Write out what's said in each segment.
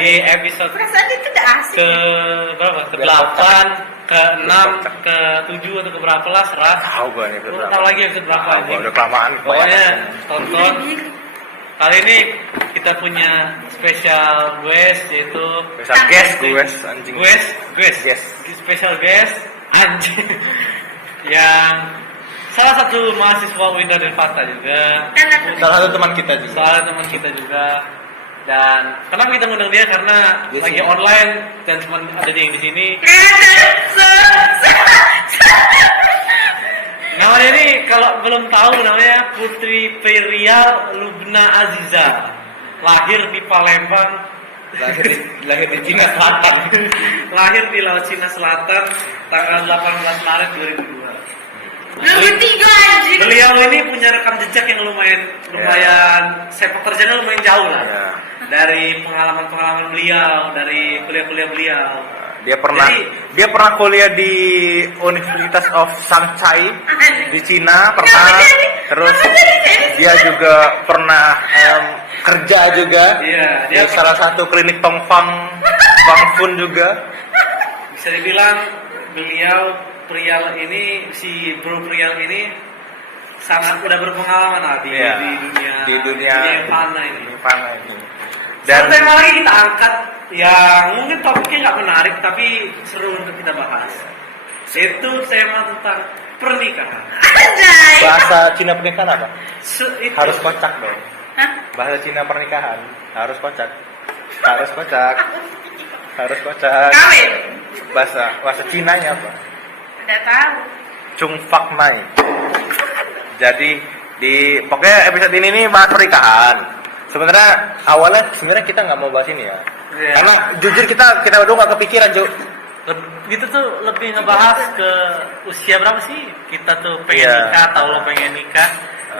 Di episode perasaan itu udah asik. ke berapa? Ke 8, ke 6, ke 7 atau ke berapa lah serah. Tahu gue nih Lu tahu lagi episode berapa Tahu anjing? gua, udah kelamaan. Pokoknya tonton. Kali ini kita punya spesial guest yaitu Bisa guest gue anjing. guest. Special guest anjing. Yang salah satu mahasiswa Winda dan Fata juga. Salah satu teman kita juga. Salah teman kita juga. Dan kenapa kita ngundang dia karena Dia lagi sini. online dan cuma ada dia yang di sini. Namanya ini kalau belum tahu namanya Putri Perial Lubna Aziza. Lahir di Palembang, lahir di Cina Selatan. lahir di Laut Cina Selatan tanggal 18 Maret 2002. 2003 anjing. Beliau ini punya rekam jejak yang lumayan sepak terjangnya lumayan jauh lah. Ya. Dari pengalaman-pengalaman beliau, dari kuliah-kuliah beliau. Dia pernah kuliah di Universitas of Shanghai di Cina pernah. Terus dia juga pernah kerja juga. Iya, Di dia salah satu klinik Bang Fun juga. bisa dibilang beliau si Bro Prial ini sangat udah berpengalaman lah di Iya, dunia di dunia yang fana ini. Fana ini. Dan Dan tema lagi kita angkat yang mungkin topiknya nggak menarik tapi seru untuk kita bahas. Itu tema tentang pernikahan. Anjay. bahasa Cina pernikahan apa? Itu. Harus kocak dong. Hah? Bahasa Cina pernikahan harus kocak. Harus kocak. Harus kocak. Kawin. Bahasa Cinanya apa? Udah tahu. Chung Fak Mai. Jadi pokoknya episode ini nih bahas pernikahan. Sebenarnya awalnya kita nggak mau bahas ini ya. Iya. Karena jujur kita berdua nggak kepikiran, Cuk. Gitu tuh lebih ngebahas ke usia berapa sih kita tuh pengen Iya. nikah atau lo pengen nikah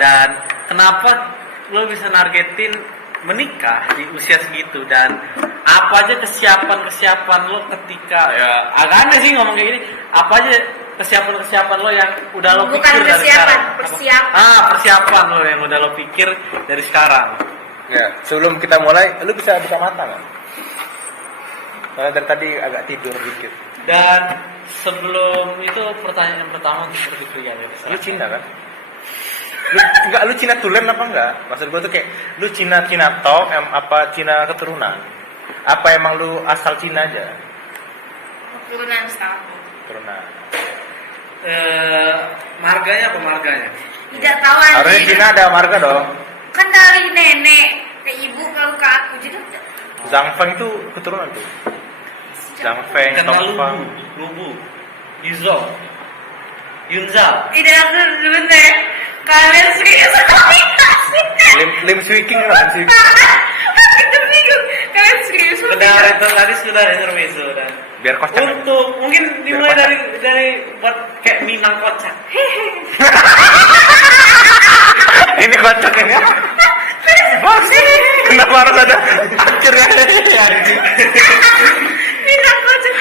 dan kenapa lo bisa nargetin menikah di usia segitu dan apa aja kesiapan lo ketika ya agak aneh sih ngomong kayak gini, apa aja kesiapan lo yang udah lo Bukan pikir dari kesiapan, sekarang. persiapan. Persiapan lo yang udah lo pikir dari sekarang. Ya, sebelum kita mulai, lu bisa buka mata nggak? Karena dari tadi agak tidur dikit. Dan sebelum itu pertanyaan pertama untuk Putri ya. Lu Cina kan? Lu Cina tulen apa enggak? Maksud gua tuh kayak lu Cina tok, apa Cina keturunan? Apa emang lu asal Cina aja? Turunan setahun. Keturunan. Marganya apa marganya? Tidak tahu Harusnya anjing. Cina ada marga dong. Kan dari nenek ke ibu kalau ke aku jadi Zhang Feng tuh keturunan tuh. Zhang Feng, Kenal Tong Fang. Lubu, Yuzong, Yunzal. tidak dulu deh. Kalian serius sekali sih? Lim Swicking lah sih. Kita bingung. Kalian serius Benar itu tadi sudah intermezzo dan Biar kocak. untuk mungkin dimulai dari buat kayak Minang kocak. Ini kocak ini. Kenapa harus ada akhirnya? Minang kocak.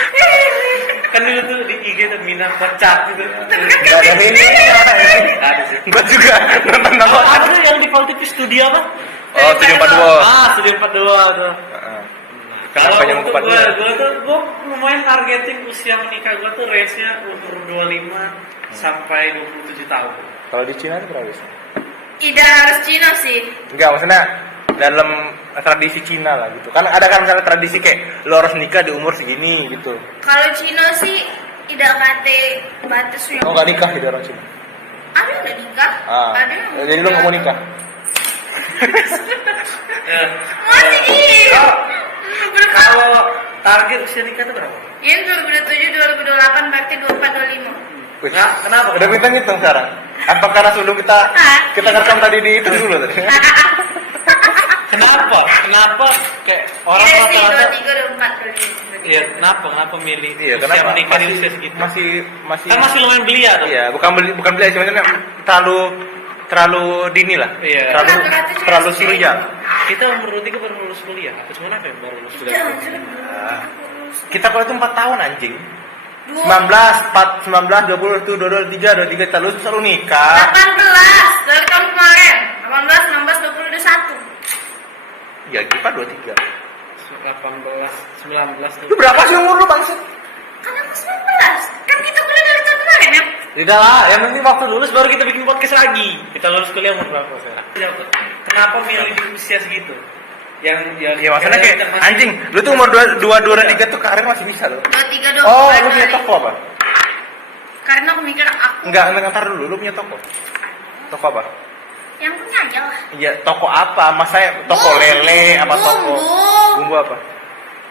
Kan dulu tuh di IG tuh Minang kocak gitu. Gak ada ini. Ada sih. Gua juga nonton Apa kocak. tuh yang di Val TV Studio apa? Oh, 742. Studio 42 tuh. Kenapa yang untuk 42? gue lumayan targetin usia menikah gue tuh range-nya umur 25 sampai 27 tahun. Kalau di Cina itu berapa sih? Tidak harus Cina sih. Enggak, maksudnya dalam tradisi Cina lah gitu. Kan ada kan misalnya tradisi kayak lo harus nikah di umur segini gitu. Kalau Cina sih tidak ada batasnya. Oh, nggak nikah gitu orang Cina. Ada yang udah nikah. Ada yang Jadi lo nggak mau nikah? Ya. Masih iya. Kalau target usia nikah itu berapa? Ini 2007, 2028 berarti 24, 25. Wih, Kenapa? Udah minta ngitung sekarang? Apa karena sebelum kita rekam tadi di itu dulu tadi? Kenapa kayak orang Iya sih, rata-rata 23, 24, 25. iya kenapa milih Iya, usia kenapa menikah di usia segitu? masih Kan masih lumayan belia tuh. Iya, bukan beli sebenarnya terlalu dini lah. Iya. Terlalu surya. Kita umur 23 baru lulus kuliah. Cuma apa ya baru lulus kuliah? Kita kalau itu 4 tahun anjing. 19, 20, 22, 23 kita lulus selalu nikah. 18 dari tahun kemarin. 18, 19, 20, 21. Ya, kita 23. 18, 19 tuh. Lu berapa sih umur lu bangsa? Kan aku 19. Kan kita kuliah dari tahun kemarin ya. Tidak lah, yang penting waktu lulus baru kita bikin podcast lagi. Kita lulus kuliah umur berapa sekarang? Kenapa milih di usia segitu? Yang Ya maksudnya kayak anjing, lu tuh umur 23 tuh karir masih bisa loh. 23 Oh, lu punya toko apa? Karena aku mikir aku Enggak, ntar dulu, lu punya toko. Toko apa? yang punya aja lah. Iya, toko apa? Masa toko lele apa toko? Bumbu apa?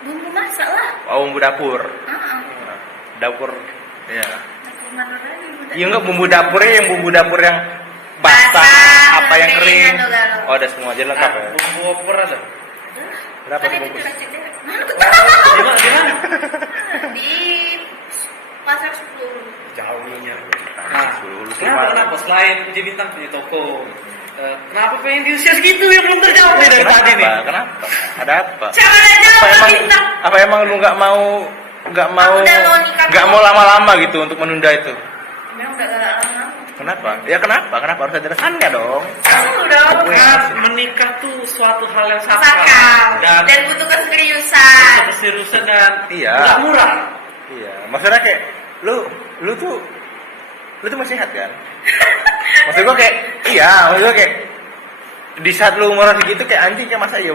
Bumbu masak lah. Oh, bumbu dapur. Heeh. Dapur. Ya. Aku mana lagi udah. Iya enggak bumbu dapurnya yang bumbu dapur yang basah, Basah, apa yang kering? galo-galo. Oh, ada semua aja lengkap ya. Bumbu opor ada. Berapa Kan sih itu bungkus? kita cek deh. Mana aku tahu? Di mana? Di pasar 10. Jauhnya. Nah, Lu kenapa selain Puji Bintang punya toko? Kenapa pengen di usia segitu yang belum terjawab nih dari tadi nih? Kenapa? Ada apa? Siapa aja Apa apa emang bintang? apa emang lu nggak mau Aku udah mau nikah. nggak mau lama-lama gitu untuk menunda itu? Memang udah galak lama. Kenapa? Ya kenapa? Kenapa harus ada alasannya dong? Udah Kan menikah tuh suatu hal yang sakral sakral dan butuh keseriusan. keseriusan dan Iya. nggak murah. Iya, maksudnya kayak lu tuh masih sehat kan? Maksud gua kayak maksud gua kayak di saat lu umur segitu kayak anjing kayak masa ya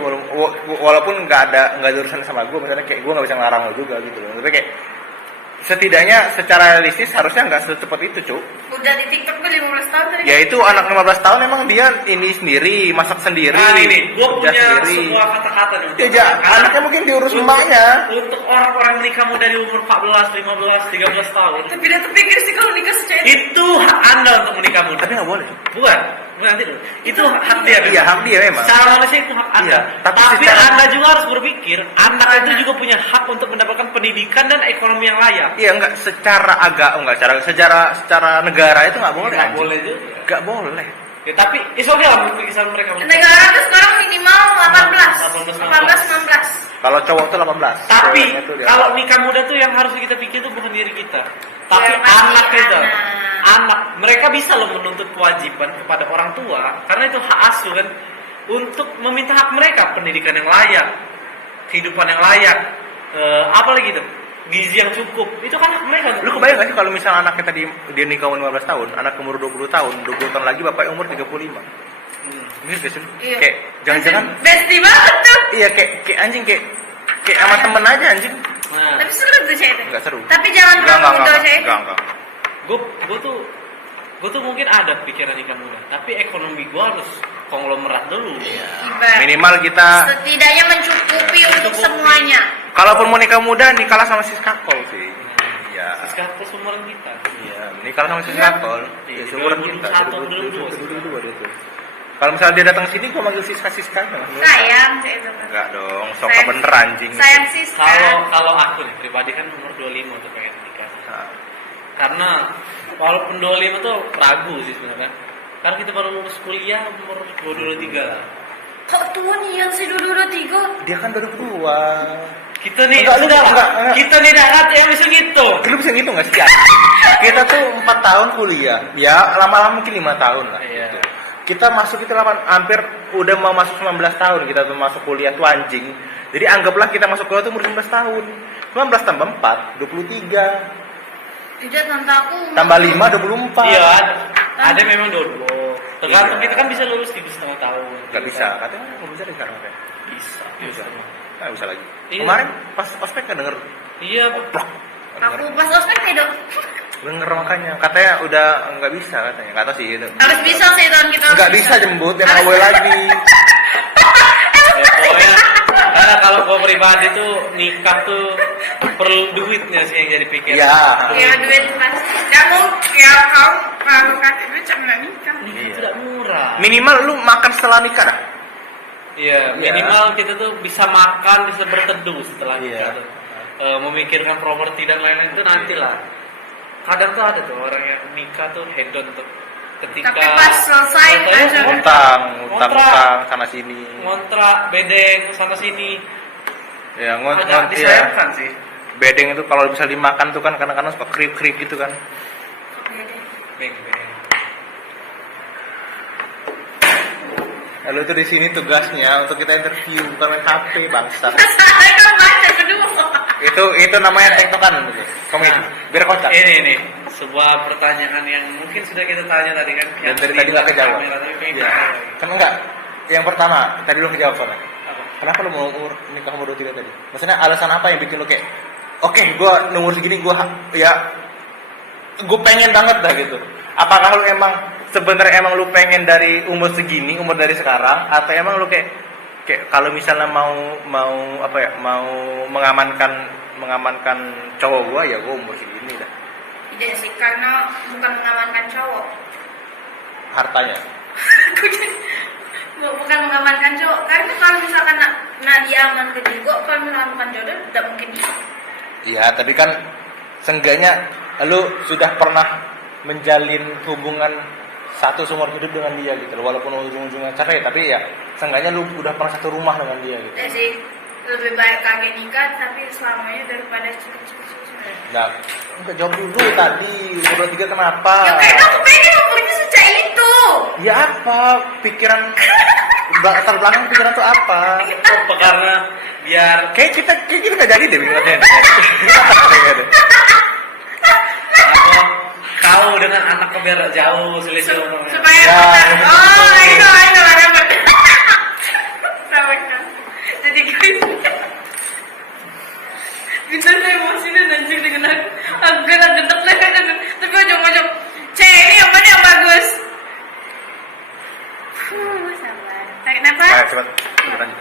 walaupun nggak ada urusan sama gua, misalnya kayak gua nggak bisa ngelarang lu juga gitu loh. Tapi kayak setidaknya secara realistis harusnya nggak secepat itu, Cuk. Udah di TikTok tuh 15 tahun tadi. Ya itu anak 15 tahun emang dia ini sendiri, masak sendiri. Nah ini, gue kerja punya sendiri. sebuah kata-kata nih. Ya, anaknya mungkin diurus emaknya. Untuk orang-orang menikah muda di umur 14, 15, 13 tahun, Tapi dia terpikir sih kalau nikah secara itu hak anda untuk menikah muda. Tapi nggak boleh. Bukan, nanti dulu. Itu hak dia. Iya, hak dia memang. Secara manusia itu hak anda. Iya, tapi tapi secara- anda juga harus berpikir, anak itu juga punya hak untuk mendapatkan pendidikan dan ekonomi yang layak. Iya enggak secara secara negara itu nggak boleh. Nggak anjing. boleh juga. Nggak boleh. Ya, tapi it's okay lah keputusan mereka. negara tuh sekarang minimal 18, 18, 19. Kalau cowok tuh 18. Tapi Ceweknya tuh dia- kalau nikah muda tuh yang harus kita pikir tuh bukan diri kita, tapi Ya, pasti anak kita. anak. Anak mereka bisa loh menuntut kewajiban kepada orang tua karena itu hak asuh kan untuk meminta hak mereka pendidikan yang layak, kehidupan yang layak, apalagi tuh gizi yang cukup itu kan hak mereka. Lu kebayang gak sih kalau misalnya anaknya tadi dia nikah umur 15 tahun, anak umur 20 tahun, 20 tahun lagi bapak umur 35. Mirip gak sih? Iya. Kayak jangan-jangan Bestie banget tuh. iya kayak anjing kayak sama temen aja anjing. Nah, Tapi seru tuh cewek itu. Enggak seru. Tapi jangan terlalu muda cewek itu. Enggak. gue tuh mungkin ada pikiran nikah muda, tapi ekonomi gue harus konglomerat dulu. Ibarat. Minimal kita Setidaknya mencukupi untuk semuanya. kalaupun mau nikah muda nikalah sama si skakol sih. Iya. Sekarang seumuran kita. Iya, nikah sama si skakol. Iya, seumuran kita. 2021, 2022 itu. Kalau misalnya dia datang sini, gua manggil Siska. Sayang cewek itu. Enggak dong, soka bener anjing. Sayang Siska. Kalau aku nih pribadi kan umur 25 tuh pengen nikah. Nah, Karena walaupun 25 tuh ragu sih sebenarnya. Karena kita baru lulus kuliah umur 22-23 lah. Kok tua nih yang si Dudu 3? dia kan baru tua. Kita nih Enggak, lu sudah enggak. kita nih darat yang bisa gitu. Lu bisa ngitung gak sih? Kita tuh 4 tahun kuliah. Ya, lama-lama mungkin 5 tahun lah. Iya. Gitu. Kita masuk itu hampir udah mau masuk 19 tahun kita tuh masuk kuliah tuh anjing. Jadi anggaplah kita masuk kuliah tuh umur 19 tahun. 19 tambah 4, 23. Tidak, tante aku. Tambah 5, 24. Iya, ada memang dua. Tergantung Iya. kita kan bisa lulus 3,5 tahun. Gak bisa, katanya nggak bisa deh sekarang kayak. Bisa. Bisa. Nggak bisa lagi. Iya. Kemarin pas ospek kan denger. Iya, Blok. Aku pas ospek nih dok. Denger makanya, katanya udah nggak bisa katanya. Nggak tahu sih itu. Harus bisa sih tahun kita. harus Nggak bisa jembut, yang awal lagi. ya, pokoknya karena kalau gue pribadi tuh nikah tuh perlu duitnya sih yang jadi pikiran. Iya. Ya duit pasti. Kamu ya kau kalau kasih duit jangan nggak nikah. Nikah Iya. tidak murah. Minimal lu makan setelah nikah dah. Iya, minimal kita tuh bisa makan, bisa berteduh setelah Iya. nikah tuh. Memikirkan properti dan lain-lain itu nantilah. Kadang tuh ada tuh orang yang nikah tuh hedon tuh. Ketika Tapi pas selesai fotonya aja. Utang Kontrak. sana sini. ngontrak bedeng sana sini. Ya, Agak disayangkan sih. Bedeng itu kalau bisa dimakan tuh kan kadang-kadang suka krip-krip gitu kan. Bedeng. Lu tuh di sini tugasnya untuk kita interview, bukan main HP, bangsa. Masalahnya kan baca berdua. Itu namanya tektokan gitu. Komedi. Biar kocak. Ini sebuah pertanyaan yang mungkin sudah kita tanya tadi kan. Dan dari tadi nggak kejawab. Iya. Kan enggak. Yang pertama, tadi lu ngejawab soalnya. Kenapa lu mau nikah umur 23 tadi? Maksudnya alasan apa yang bikin lu kayak oke, gua umur segini gua pengen banget dah gitu. Apakah lu emang sebenarnya lu pengen dari umur segini, umur dari sekarang, atau emang lu kayak kalau misalnya mau mengamankan cowok gua ya gua umur segini dah. Tidak sih, karena bukan mengamankan cowok. Hartanya. Bukan mengamankan cowok. Karena kalau misalkan nak diamankan juga, kalau mengamankan jodoh, tidak mungkin dia. Iya, tapi kan seenggaknya lu sudah pernah menjalin hubungan satu seumur hidup dengan dia gitu loh. Walaupun ujung-ujungnya cerai, tapi ya seenggaknya lu udah pernah satu rumah dengan dia gitu. Ya sih, lebih baik kakek nikah tapi selamanya daripada cucu-cucu. Nah, enggak jawab dulu tadi, umur 23 kenapa? Ya karena aku pengen umurnya sejak itu. Ya apa? Pikiran latar belakang pikiran tuh apa? Apa karena biar Kayak kita nggak jadi deh pikirannya. atau kau dengan anaknya biar jauh selisih umurnya. Supaya Ya, I know, dapat. Jadi guys, Bintang tuh emosinya anjing dengan aku gerak-gerak lah. Tapi ujung-ujung, ini yang mana yang bagus? Sabar. Tarik nafas. Ayo cepat lanjut.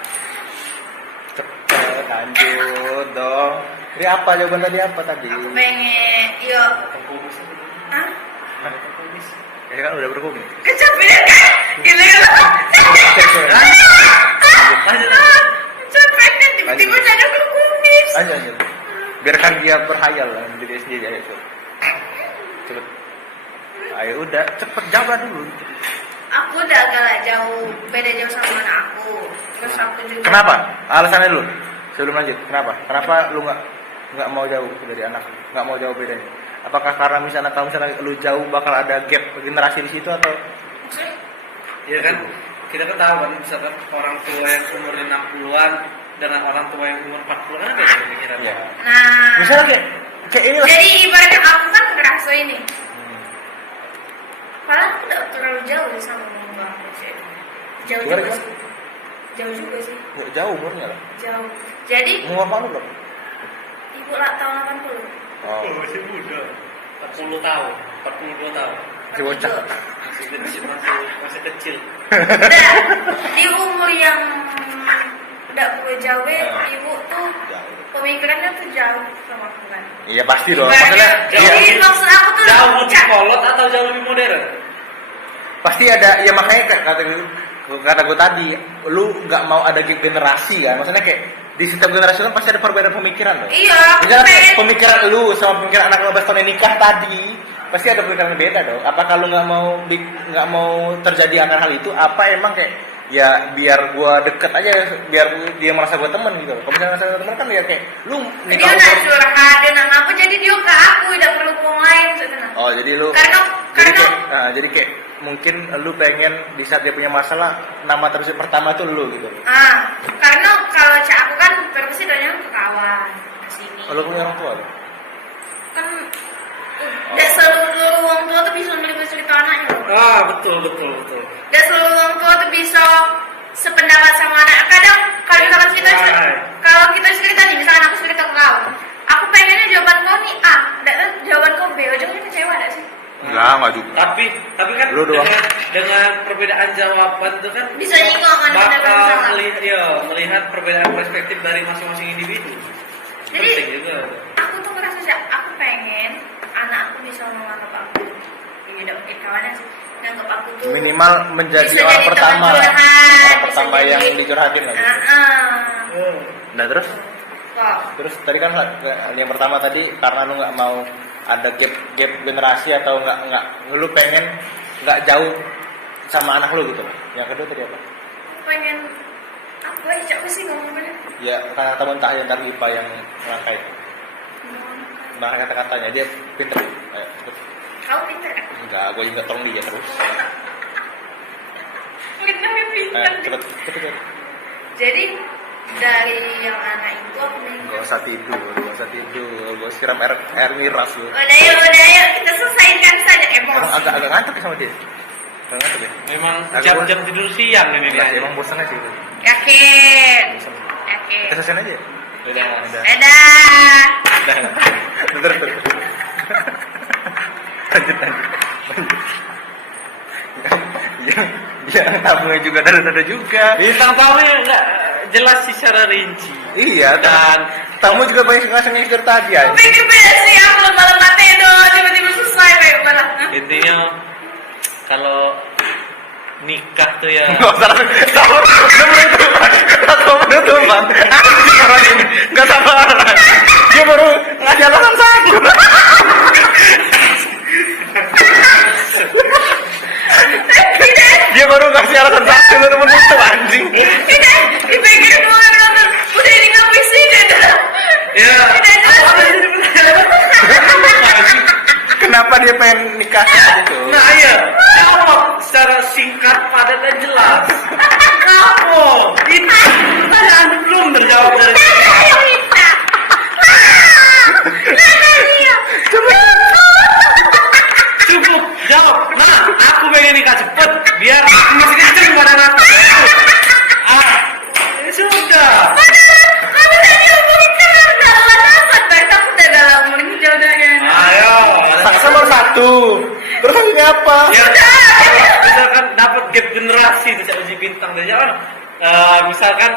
Cepet lanjut dong. Jadi apa jawaban tadi apa tadi? Aku pengen, yuk. Hah? Ya kan udah berhubung. Kecapean kan? Gila kan? Capek kan tiba-tiba ada berkumis. Lanjut. Biarkan dia berhayal lah diri sendiri ayo cepet. Ayo udah cepet jawab dulu. Aku udah agak beda jauh sama anak aku. Terus aku juga. Kenapa? Alasannya dulu. Sebelum lanjut, kenapa? Kenapa lu nggak mau jauh dari anak? Nggak mau jauh bedanya? Apakah karena misalnya lu jauh bakal ada gap generasi di situ atau? Maksudnya? Ya kan kita ketahuan misalkan orang tua yang umur 60-an dengan orang tua yang umur 40-an kan beda pikiran. Ya. Nah. Misalnya kayak ini lah. Jadi ibaratnya aku kan ngerasa ini. Padahal aku udah terlalu jauh sama mama aku sih. Jauh Gimana, juga gimana? sih. Jauh juga sih. Nggak jauh umurnya lah. Jauh. Jadi Umur malu belum? ibu lah tahun 80. Oh, Masih muda. 40 tahun, 42 tahun. masih bocah. Masih kecil. Udah di umur yang udah gue jauh, ibu tuh Jauh. pemikirannya tuh jauh sama aku kan. Iya pasti dong. Ibaratnya, Maksudnya jadi iya, maksud aku tuh Jauh lebih kolot atau jauh lebih modern? pasti ada. Ya makanya kata gue tadi, lu nggak mau ada generasi kan? Maksudnya kayak di setiap generasi kan pasti ada perbedaan pemikiran loh. Iya, aku Misalnya kayak pengen pemikiran lu sama pemikiran anak 15 tahun yang nikah tadi, pasti ada pemikiran yang beda dong. Apa kalau nggak mau terjadi akan hal itu? Apa emang kayak ya biar gua deket aja, biar dia merasa gua temen gitu. Kalau misalnya merasa gua temen kan ya kayak lu dia nikah udah umur. curhat dia nama aku jadi dia ke aku udah perlu ke orang lain sebenarnya. Oh jadi lu jadi kayak mungkin lu pengen di saat dia punya masalah nama terus pertama tuh lu gitu. Karena kalau cak aku kan pasti doanya ke kawan ke sini. Kalau punya orang tua lu? Kan tidak seluruh orang tua tuh bisa memiliki cerita anaknya loh. Betul. Tidak seluruh orang tua tuh bisa sependapat sama anak. Kadang kalau kita cerita nih, misalnya aku cerita ke kau, aku pengennya jawaban kau nih A, dan jawaban kau B, ujungnya kecewa gak sih? Enggak juga. Tapi kan Lu doang. dengan perbedaan jawaban itu kan Bisa nyinggung kan bakal masalah. melihat perbedaan perspektif dari masing-masing individu. Jadi Penting juga. aku tuh ngerasa aku pengen anak aku bisa menganggap aku ini udah mungkin kawannya sih, nganggap aku tuh Minimal menjadi bisa orang jadi pertama. teman curhat, Orang bisa pertama jadi- yang dicurhatin lagi. Nah terus? Kok Terus tadi kan yang pertama tadi karena lu nggak mau ada gap generasi atau nggak lu pengen nggak jauh sama anak lu gitu. Yang kedua tadi apa? pengen apa ya siapa sih ngomongnya? Ya karena teman tak yang tadi Ipa yang merangkai kata-katanya dia pinter. Ayo, cepet. Kau pintar kan? Enggak, gue juga tolong dia terus. Bener pintar. Cepet. Jadi dari yang anak itu aku minta. Gak usah tidur. Gue siram air miras lu. Udah yuk, kita selesaikan saja Emang emosi. agak ngantuk ya sama dia. Agak ngantuk ya. Memang Aku- jam-jam tidur siang ini Enggak, dia. emang bosan aja. Yakin. Bosan. Yakin. Kita selesaiin aja. Udah. Dadah. Bentar. Lanjut. Yang tamunya juga dada juga. Bintang tamunya enggak jelas sih secara rinci. Iya, Dan tamu juga banyak ngasih dari tadi Aku aja. pikir beda sih aku lemah-lemah tedo tiba-tiba selesai kayak malah. intinya kalau nikah tuh ya Enggak usah. Penutupan. Enggak sabaran. Dia baru ngasih alasan satu. Dia baru ngasih alasan satu lu menutup anjing. Tidak, dipikir mau nonton. Udah ini ngapis sih dadah. ya Kenapa dia pengen nikah gitu? nah iya jawab secara singkat padat dan jelas. Kamu itu pertanyaan belum terjawab dari cukup jawab. Nah aku pengen nikah cepet biar aku masih kenceng badan aku. Sudah. Kamu tadi ngomongin kan dalam apa? Baik aku udah dalam umur jodohnya. Ayo. Sama satu. Terus ini apa? Ya, misalkan dapat gap generasi itu saya uji bintang dari jalan. Misalkan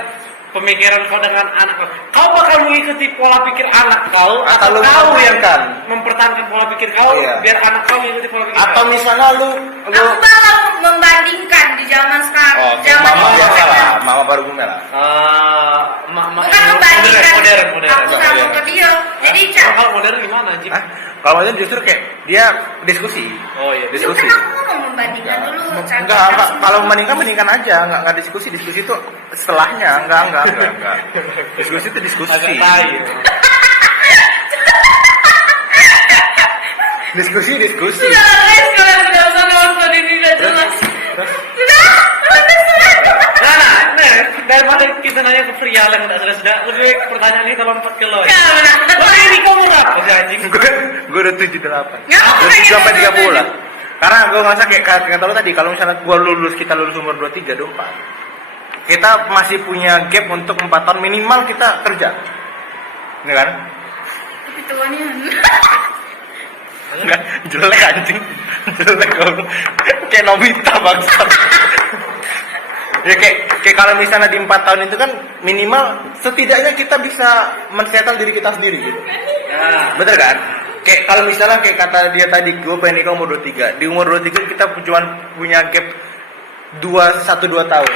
pemikiran kau dengan anak kau bakal mengikuti pola pikir anak kau Atau lu kau yang mempertahankan? mempertahankan pola pikir kau Iya. biar anak kau mengikuti pola pikir Atau kau. misalnya lu Aku bakal membandingkan di zaman sekarang. Oh, Zaman mama sekarang. gua lah, mama baru gue lah. Bukan membandingkan. modern. Aku sama ke dia. Jadi cak. Kalau modern gimana Jim? Hah? Kalau itu justru kayak dia diskusi. Oh iya, Itu Diskusi. kan aku mau membandingkan dulu. Enggak. Kalau membandingkan aja, enggak diskusi. Diskusi itu setelahnya, enggak. Diskusi itu diskusi. agak tai. Diskusi. Sudah guys, kalian udah usah nonton ini udah jelas. Sudah. Nah, daripada kita nanya ke pria yang sudah lebih baik pertanyaan ini kita lompat ke lo. Ya, benar. Lo ini kamu berapa sih anjing? Gue udah 78. Nggak, aku Udah pengen 7 sampai 30 7. lah. Karena gue ngerasa kayak kata lo tadi, kalau misalnya kita lulus umur 23, 24, kita masih punya gap untuk 4 tahun minimal kita kerja. Ini kan? Tapi tuannya. Enggak, jelek anjing. Jelek kalau kayak Nobita bangsat. Ya kayak kalau misalnya di 4 tahun itu kan minimal setidaknya kita bisa men-settle diri kita sendiri gitu. Nah, Bener kan? Kayak kalau misalnya kayak kata dia tadi, gue pengen nikah umur 23. Di umur 23 kita cuma punya gap 1-2 tahun.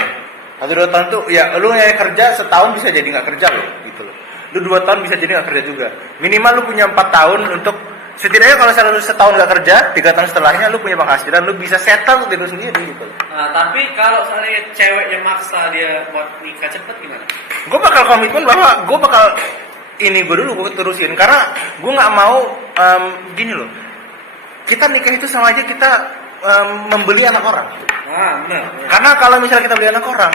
1-2 tahun tuh ya lu yang kerja setahun bisa jadi nggak kerja loh gitu loh. Lu 2 tahun bisa jadi nggak kerja juga. Minimal lu punya 4 tahun untuk setidaknya kalau misalnya lu setahun nggak kerja, 3 tahun setelahnya lu punya penghasilan, lu bisa settle diri lu sendiri gitu loh. nah, tapi kalau soalnya ceweknya maksa dia buat nikah cepet gimana? Gue bakal komitmen bahwa gue bakal ini gue dulu gue terusin karena gue nggak mau gini loh, kita nikah itu sama aja kita membeli anak orang. Ah, benar. Karena kalau misalnya kita beli anak orang,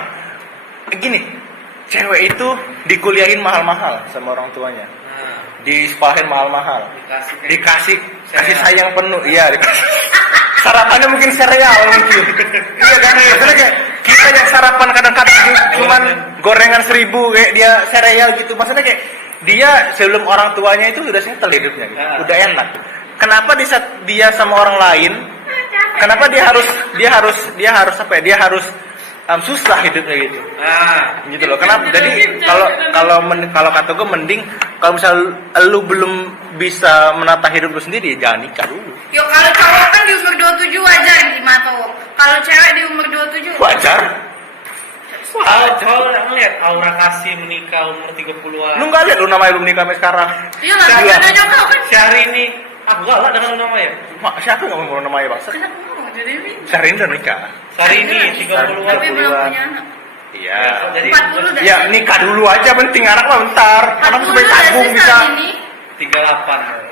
gini, cewek itu dikuliahin mahal-mahal sama orang tuanya, Nah, disekolahin mahal-mahal, dikasih kasih sayang penuh, iya dikasih. Sarapannya mungkin sereal mungkin, iya kan? Maksudnya kayak kita yang sarapan kadang-kadang cuman gorengan 1000 kayak dia sereal gitu, maksudnya kayak dia sebelum orang tuanya itu udah settle hidupnya gitu, udah enak. Kenapa di saat dia sama orang lain, kenapa dia harus apa ya? Dia harus susah hidupnya gitu. Ah, Gitu loh. Kenapa? Jadi kalau kata gue mending kalau misal lu belum bisa menata hidup lu sendiri, jangan nikah dulu. Yo kalau cowok kan di umur 27 wajar di mata lo. Kalau cewek di umur 27 Wajar. kalau cowok nggak ngeliat aura kasih menikah umur 30-an. Lu nggak lihat lu namanya belum nikah sampai sekarang. Iya lah, Gila. jodohnya kau kan. Syahri ini aku galak dengan lu namanya. Mak, siapa nggak mau namanya bangsa? Kenapa mau jadi ini? Syahrini udah nikah. Syahri ini 30-an. Tapi belum punya anak. Iya. Jadi 40 dah. Ya nikah dulu aja penting anak mah bentar. Anak 40 sampai dah tabung sih bisa. saat ini. 38.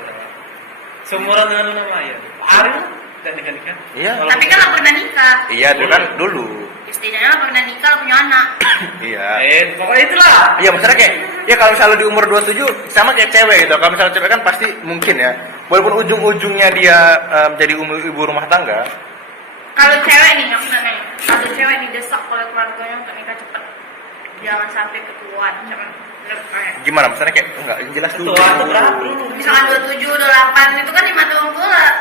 Seumuran dengan lu namanya. Ari dan nikah-nikah. Iya. Tapi kan nggak pernah nikah. Iya, itu kan dulu. Setidaknya pernah nikah, punya anak. Iya. Pokoknya itulah. Iya, maksudnya kayak ya kalau misalnya di umur 27 sama kayak cewek gitu. Kalau misalnya cewek kan pasti mungkin ya. Walaupun ujung-ujungnya dia jadi ibu rumah tangga. Kalau cewek nih, aku nanya, kalau cewek didesak oleh keluarganya untuk nikah cepat, jangan sampai ketuaan, jangan Gimana maksudnya kayak enggak jelas dulu. Tua itu berapa dulu? misalkan 27, 28 itu kan 5 tahun tua lah.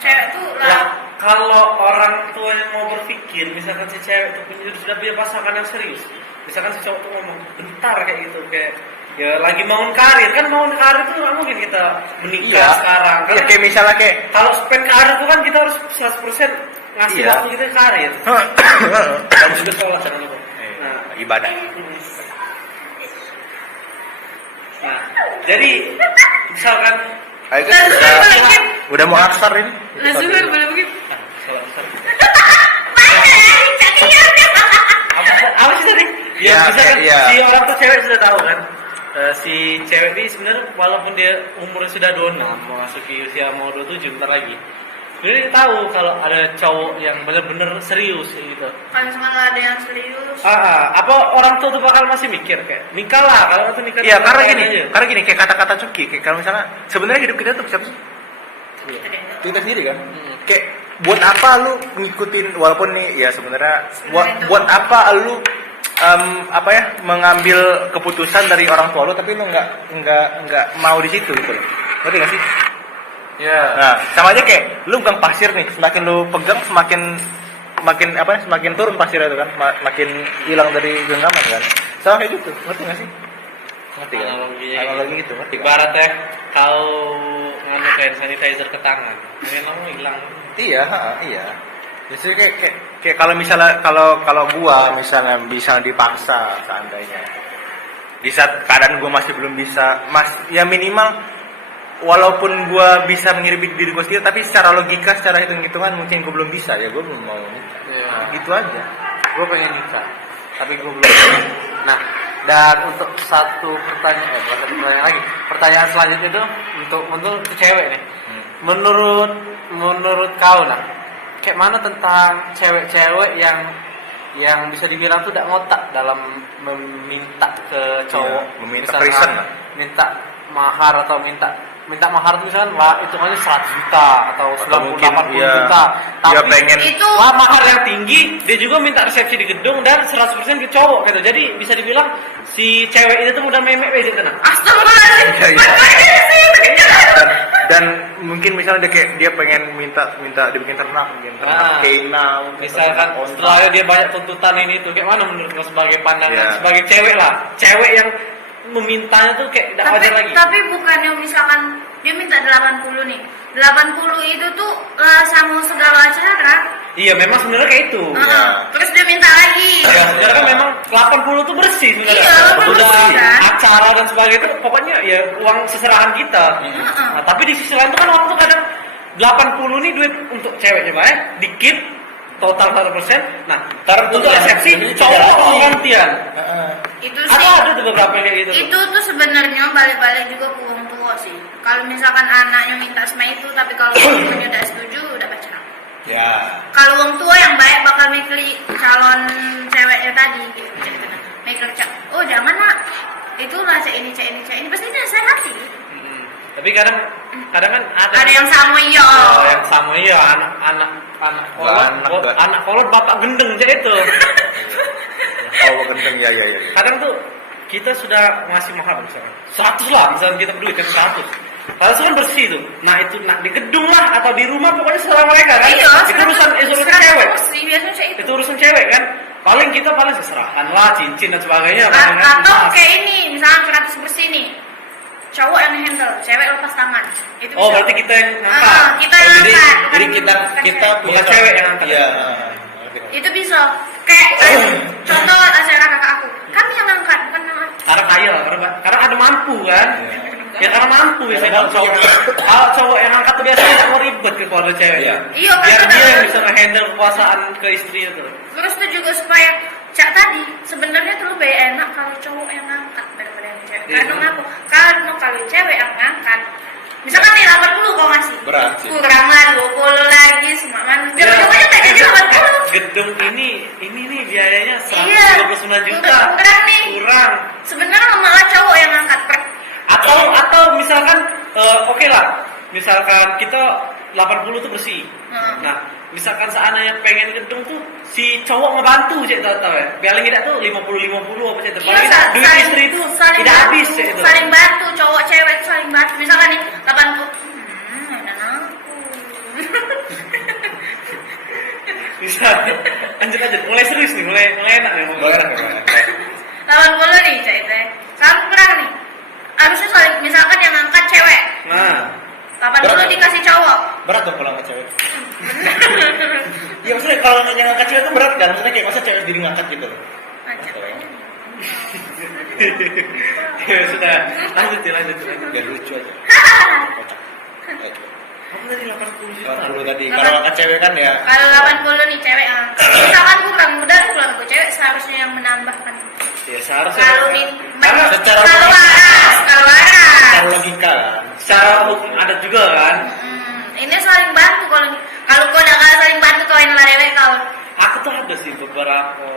Cewek tuh Ya, lah. kalau orang tua yang mau berpikir, misalkan si cewek itu sudah punya pasangan yang serius, misalkan si cowok tuh ngomong bentar kayak gitu, kayak ya lagi bangun karir kan, bangun karir tuh nggak mungkin kita menikah sekarang. Iya, Karena kayak misalnya kayak kalau spend karir itu kan kita harus 100% ngasih Iya. waktu kita ke karir. Harus juga sholat jangan lupa. Nah, ibadah. nah, jadi misalkan Ayo Nah, kan udah mau aksar ini. Langsung boleh begitu. sholat. Mana? Jadinya Apa sih tadi? Ya, Ya, misalkan iya. si orang tuh cewek sudah tahu kan. Si cewek ini sebenarnya walaupun dia umurnya sudah 26, memasuki usia mau 27 bentar lagi. Dia tahu kalau ada cowok yang benar-benar serius gitu. kalau misalkan ada yang serius. Apa orang tua tuh bakal masih mikir kayak nikah lah, kalau itu nikah. Iya, sama karena orang gini, aja. kayak kata-kata Cuki, kayak kalau misalnya sebenarnya hidup kita tuh siapa sih? Kita sendiri kan? Kayak buat apa lu ngikutin walaupun nih ya sebenarnya buat apa lu apa ya mengambil keputusan dari orang tua lu tapi lu nggak mau di situ gitu loh. Ngerti nggak sih? Iya. Nah, sama aja kayak lu pegang pasir nih, semakin lu pegang semakin turun pasirnya itu kan, makin hilang dari genggaman kan. Sama kayak gitu, ngerti nggak sih? Ngerti kan? Analogi gitu, ngerti kan? Ibaratnya kau nganu kain sanitizer ke tangan, memang hilang. Iya, iya. Justru kayak kalau misalnya kalau gua misalnya bisa dipaksa seandainya di saat keadaan gua masih belum bisa, ya minimal walaupun gua bisa mengirim diri gua sendiri, tapi secara logika, secara hitung-hitungan mungkin gua belum bisa, ya gua belum mau nikah. Iya. Gitu aja. Gue pengen nikah, tapi gue belum. Nah, dan untuk satu pertanyaan, bukan pertanyaan lagi. Pertanyaan selanjutnya itu untuk cewek nih. Menurut kau lah, kayak mana tentang cewek-cewek yang bisa dibilang tuh tidak ngotak dalam meminta ke cowok, Iya, meminta misalkan present lah. minta mahar atau minta mahar itu misalkan wah itu kan 100 juta atau 90 mungkin 80 iya, juta. dia pengen Itu Wah, mahar yang tinggi, dia juga minta resepsi di gedung dan 100% ke cowok gitu. Jadi bisa dibilang si cewek itu tuh udah memek aja tenang. astagfirullahaladzim. Iya, iya. Bagaimana sih? dan mungkin misalnya dia pengen minta dibikin ternak kena Misalkan setelah dia banyak tuntutan ini tuh, kayak mana menurut lo sebagai pandangan Iya. sebagai cewek lah, cewek yang memintanya tuh kayak tidak wajar lagi. Tapi bukannya misalkan dia minta 80 nih. 80 itu tuh sama segala acara. Iya, memang sebenarnya kayak itu. Terus dia minta lagi. Ya, sebenarnya kan memang 80 tuh bersih sebenarnya. Iya, 80 Udah bersih, kan? acara dan sebagainya itu pokoknya ya uang seserahan kita. Nah, tapi di sisi lain tuh kan orang tuh kadang 80 nih duit untuk cewek coba ya, dikit total 100%. Nah, untuk resepsi cowok gantian. Itu sih. Ada tuh beberapa kayak gitu. Itu tuh sebenarnya balik-balik juga ke orang tua sih. Kalau misalkan anaknya minta sama itu, tapi kalau orang tuanya udah setuju, udah pacaran. ya Kalau orang tua yang baik bakal mikir calon ceweknya tadi gitu. Mikir oh jangan nak, itulah cek ini pasti dia hati. Tapi kadang kan Ada yang sama iya. Oh, yang sama iya anak kolot bapak gendeng aja itu. oh gendeng ya Kadang tuh kita sudah ngasih mahar misalkan 100 lah, misalkan kita peduli kan 100. Kalau kan bersih tuh. Nah itu di gedung lah atau di rumah pokoknya setelah mereka kan. Iya, itu urusan cewek. Biasanya kayak itu. Itu urusan cewek kan. Paling kita seserahan lah, cincin dan sebagainya. Atau kayak ini, misalnya 100 bersih nih. Cowok yang handle, cewek lepas tangan. Itu Oh, bisa. berarti kita yang ngangkat. Kita yang jadi angkat. jadi bukan kita cewek. Bukan cewek yang angkat. iya Itu bisa. Kayak contoh acara kakak aku. Kami yang angkat, bukan yang angkat. Karena kaya lah, karena ada mampu kan. Ya karena mampu biasanya kalau cowok yang angkat tuh biasanya nggak mau ribet ke keluarga cewek. Iya. Iya, Biar kan, dia kan. yang bisa nge-handle kekuasaan ke istrinya tuh. Terus tuh juga supaya Cak tadi sebenarnya tuh lebih enak kalau cowok yang ngangkat daripada yang cewek. Iya. Karena apa? Karena kalau cewek yang ngangkat, misalkan nih 80 kau ngasih, Berat sih. kurang lah 20 lagi semakan. Iya. Jauh-jauhnya kayak gitu 80. gedung ini nih biayanya Iya. 139 juta. Kurang nih. Kurang. Sebenarnya malah cowok yang angkat per. Atau misalkan oke lah. Misalkan kita 80 tuh bersih. Nah, misalkan seandainya pengen gedung tuh si cowok ngebantu cek tahu ya. Paling tidak tuh 50 apa cek. Paling tidak duit istri itu tidak habis cek itu. Saling bantu, cowok cewek tuh saling bantu. Misalkan nih 80 ada aku. Bisa. Lanjut. Mulai serius nih, mulai enak nih. Boleh lah, boleh. 80 nih cek teh. Sekarang kurang nih. Harusnya saling misalkan yang angkat cewek. Nah, 80 dikasih cowok. Berat dong kalau angkat cewek. Iya maksudnya kalau yang angkat cewek itu berat kan? Maksudnya kayak masa cewek jadi ngangkat gitu loh. Angkat aja. ya sudah. Lanjut. Biar lucu aja. Kocak. Ayo. Apa tadi 80 juta? 80 tadi. Kalau angkat cewek kan ya. Kalau 80 nih cewek angkat. Misalkan kurang udah keluarga cewek seharusnya yang menambahkan. Ya seharusnya. Kalau Karena secara kalau waras. secara logika kan. secara hukum ada juga kan. Ini saling bantu kalau kau tidak saling bantu kau yang lari kau. Aku tuh ada sih beberapa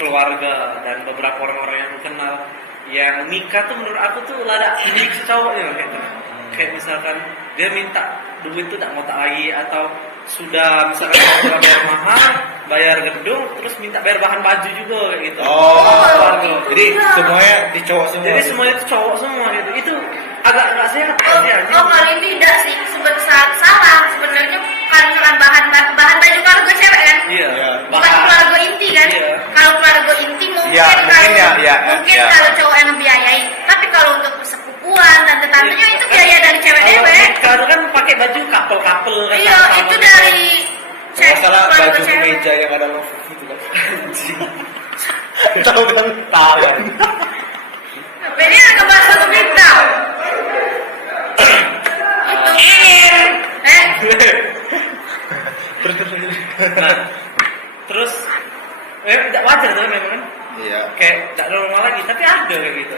keluarga dan beberapa orang-orang yang aku kenal yang nikah tuh menurut aku tuh lada milik si cowoknya gitu. Kayak misalkan dia minta duit tuh tak mau tak lagi atau sudah misalkan sudah bayar mahal, bayar gedung, terus minta bayar bahan baju juga kayak gitu. Keluarga. Jadi semuanya di cowok semua. Jadi semuanya itu cowok semua gitu. Itu agak nggak sehat sih anjing. Kalau ini tidak sih salah sebenarnya kan bahan baju keluarga cewek kan. Iya. Bukan keluarga inti kan. Iya. Kalau keluarga inti mungkin Ya, mungkin mungkin ya. kalau cowok yang biayai. Tapi kalau untuk sepupuan tante-tantenya Iya. itu biaya dari cewek-cewek. Kalau kan pakai baju couple kan Iya, sama-sama itu gitu. dari Kalau salah keluarga baju cewek. kemeja yang ada love gitu kan. Tahu kan? Tahu kan? Ini harga bakso tuh bintang. Itu Nah, terus tidak wajar tuh memang kan? Iya. Kayak tidak normal lagi, tapi ada kayak gitu.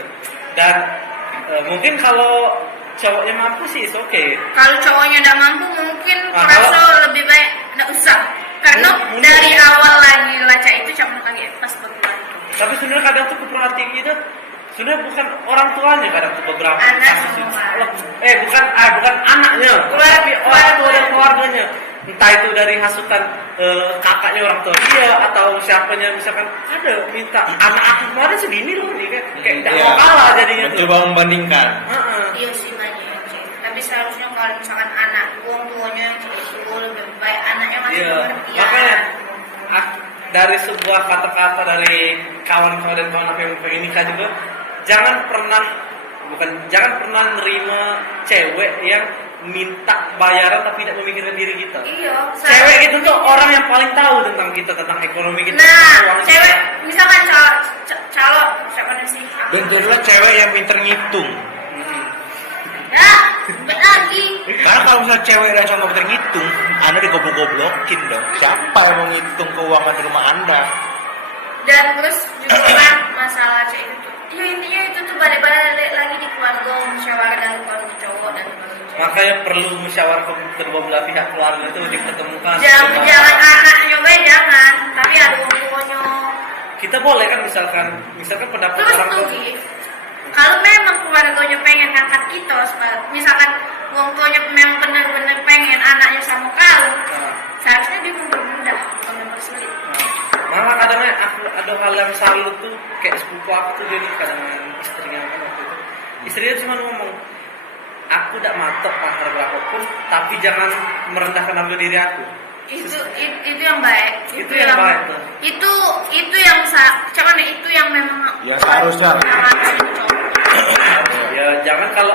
Dan mungkin kalau cowoknya mampu sih is oke. kalau cowoknya tidak mampu mungkin Nah, merasa lebih baik tidak usah. Karena Mungkin. dari awal lagi laca itu cuma lagi pas berdua. Tapi sebenarnya kadang tuh keperhatian gitu sebenarnya bukan orang tuanya kadang tuh beberapa Anak kasus itu. semua. Bukan anaknya, tapi orang tua dan keluarganya. Entah itu dari hasutan kakaknya orang tua dia atau siapanya misalkan ada minta anak aku kemarin segini loh nih kan kayak tidak Iya. mau kalah jadinya tuh. Mencoba membandingkan. Heeh. Iya sih banyak. Tapi seharusnya kalau misalkan anak uang tuanya yang itu lebih baik anaknya masih Iya, pengertian. makanya dari sebuah kata-kata dari kawan-kawan dan kawan aku yang pengen nikah juga, jangan pernah nerima cewek yang minta bayaran tapi tidak memikirkan diri kita. Iya. Cewek itu tuh orang yang paling tahu tentang kita, tentang ekonomi kita. Nah, tentang uang cewek kita. misalkan calon siapa sih? Dan jadilah cewek yang pinter ngitung. Ya, lagi. Karena kalau misalnya cewek dan cowok pinter ngitung, Anda digoblok-goblokin dong. Siapa yang mau ngitung keuangan di rumah Anda? Dan terus juga kan masalah cewek itu. Ya intinya itu tuh balik-balik lagi di keluarga musyawarah dari keluarga cowok dan keluarga cewek. Makanya perlu musyawarah kedua belah pihak keluarga itu dipertemukan. Jangan anaknya jangan, tapi ada orang tuanya. Kita boleh kan misalkan pendapat Terus orang tuh tua. Gif, kalau memang keluarganya pengen ngangkat kita, misalkan orang tuanya memang benar-benar pengen anaknya sama kau, Nah, seharusnya dia mempermudah, bukan mempersulit. malah kadangnya aku ada hal yang salut tuh kayak sepupu aku tuh jadi kadang istrinya kan waktu itu. Istrinya cuma ngomong, aku tidak matok mahar berapapun, tapi jangan merendahkan harga diri aku. Itu yang baik. Itu yang baik tuh. Itu yang itu yang memang Ya, seharusnya. harusnya dicoba. Ya jangan kalau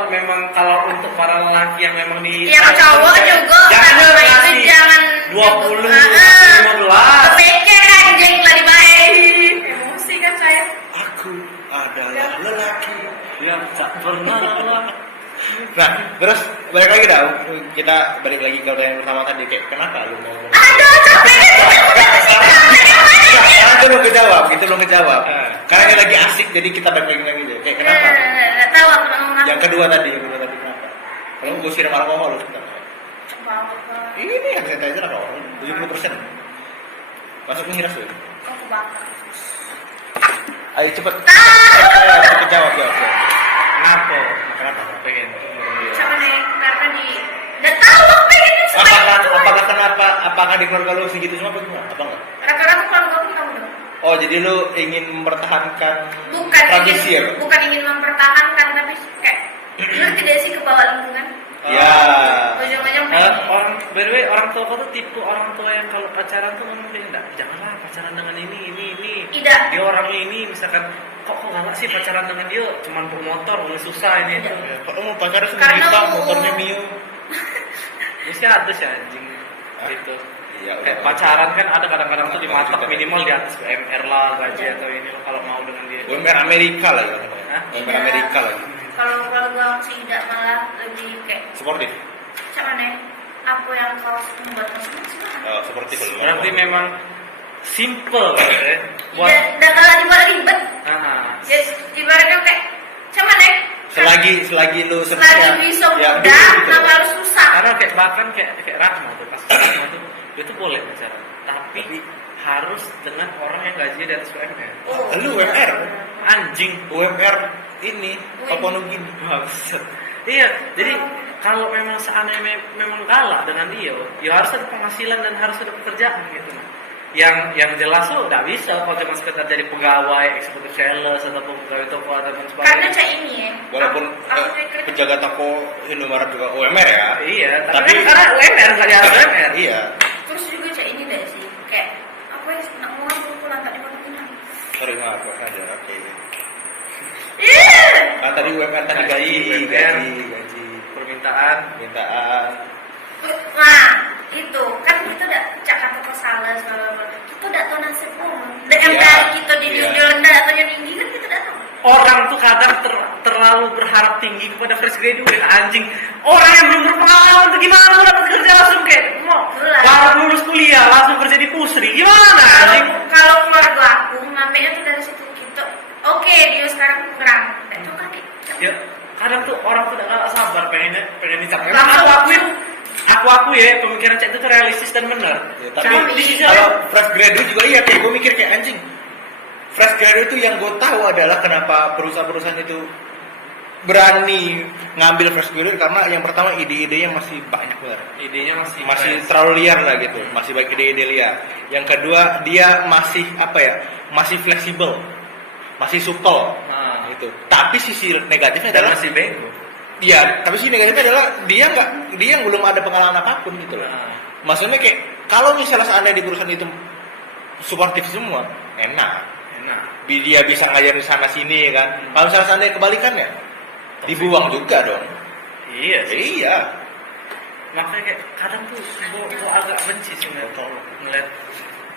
untuk para lelaki yang memang di Yang cowok juga jangan tanpa itu ngasih jangan 20 Ah, 15. pikir anjing lagi baik. Emosi kan saya. Aku adalah lelaki. yang tak pernah Nah, terus balik lagi dah. Kita balik lagi ke yang pertama tadi. Kayak kenapa lu mau ngomong? Aduh, capek. Karena itu belum kejawab, itu belum kejawab. Eh. Karena ini lagi asik, jadi kita balik lagi deh. Kayak kenapa? Enggak tahu aku mau ngomong. Yang kedua tadi kenapa? Kalau gue siram alkohol lu sebentar. Coba apa? Ini yang sanitizer alkohol 70%. Masuk ngiras lu. Oh, kebakar. Ayo cepet. Ah! Cepet jawab. Kenapa? Kenapa? Pengen. Sama nih, karena udah tahu aku pengen supaya itu. Apakah kenapa? Apakah di keluarga lu segitu semua apa gimana? Apa enggak? Rata-rata kalau gue kamu dong. Oh, jadi lu ingin mempertahankan Bukan tradisi ya? ingin, bukan ingin mempertahankan, tapi kayak lu tidak sih ke bawah lingkungan. Ya. Ujung-ujung Orang by the way, orang tua kau tuh tipe orang tua yang kalau pacaran tuh ngomong kayak enggak, janganlah pacaran dengan ini. Tidak. Dia orangnya ini misalkan kok galak sih pacaran dengan dia, cuman bermotor, udah susah ini. Kok lu mau pacaran Karena sejuta, mau- motornya Mio? Mesti ada sih anjing gitu. Iya, Kayak udah. pacaran kan ada kadang-kadang tuh dimatok Juga. minimal di atas UMR lah gaji atau ini lo kalau mau dengan dia. UMR Amerika lah ya. Hah? UMR Amerika lagi. kalau gue masih tidak, malah lebih kayak Sportif. sama nih apa yang kau membuat kau senang. Oh, sportif belum. Berarti memang simple ya. Buat Dan kalah di bawah ribet. ah, Jadi ibaratnya kayak sama nih. Selagi lu Selagi bisa ya, mudah, gitu. nggak harus susah. karena kayak bahkan kayak Rahma tuh pas Rahma tuh dia tuh boleh pacaran, tapi harus dengan orang yang gajinya di atas UMR. Oh. Lu UMR. Anjing. UMR ini Papua Nugini. Maksud. Iya, jadi kalau memang seandainya memang kalah dengan dia, ya harus ada penghasilan dan harus ada pekerjaan gitu. Yang jelas tuh nggak bisa kalau cuma sekedar jadi pegawai, eksekutif sales atau pegawai toko dan sebagainya. Karena cak ini ya. Walaupun aku mikir penjaga toko Indomaret juga UMR ya. Iya, tapi Tapi- kan karena UMR nggak di atas UMR. Iya. terus juga cak ini deh sih kayak aku yang nak mau aku pulang tak dimakan. Sorry maaf aja. Oke. Iya. Kan tadi UMR tadi gaji. Permintaan. Permintaan. Nah, itu kan kita udah cak kata kesalahan segala kita udah tahu nasib dengan Iya. dari kita di Iya. rendah atau yang tinggi kan kita udah tahu. Orang tuh kadang terlalu berharap tinggi kepada fresh graduate anjing. Orang yang belum berpengalaman tuh gimana mau dapat kerja langsung kayak mau Itulah. baru lulus kuliah langsung kerja di pusri gimana anjing? Kalau keluarga aku ngambilnya tuh dari situ gitu. Oke, dia sekarang kurang. Itu kan Ya, kadang tuh orang tuh gak sabar pengen dicap. Memang Langsung. aku ya pemikiran cek itu tuh realistis dan benar. Ya, tapi Cuma di sisi kalau lain, fresh graduate juga iya kayak gue mikir kayak anjing. Fresh graduate itu yang gue tahu adalah kenapa perusahaan-perusahaan itu berani ngambil fresh graduate karena yang pertama ide-idenya masih banyak banget. idenya masih fresh. Terlalu liar lah gitu, masih banyak ide-ide liar. Yang kedua dia masih apa ya, masih fleksibel, masih supel Nah, gitu. Tapi sisi negatifnya dan adalah masih bego. iya, tapi sisi negatifnya adalah dia belum ada pengalaman apapun gitu loh. Nah, Maksudnya kayak kalau misalnya seandainya di perusahaan itu suportif semua, enak. enak. Dia bisa ngajarin sana sini ya kan. Kalau misalnya seandainya kebalikannya, dibuang juga dong. Iya sih. Iya. Makanya kayak kadang tuh gua agak benci sih ngeliat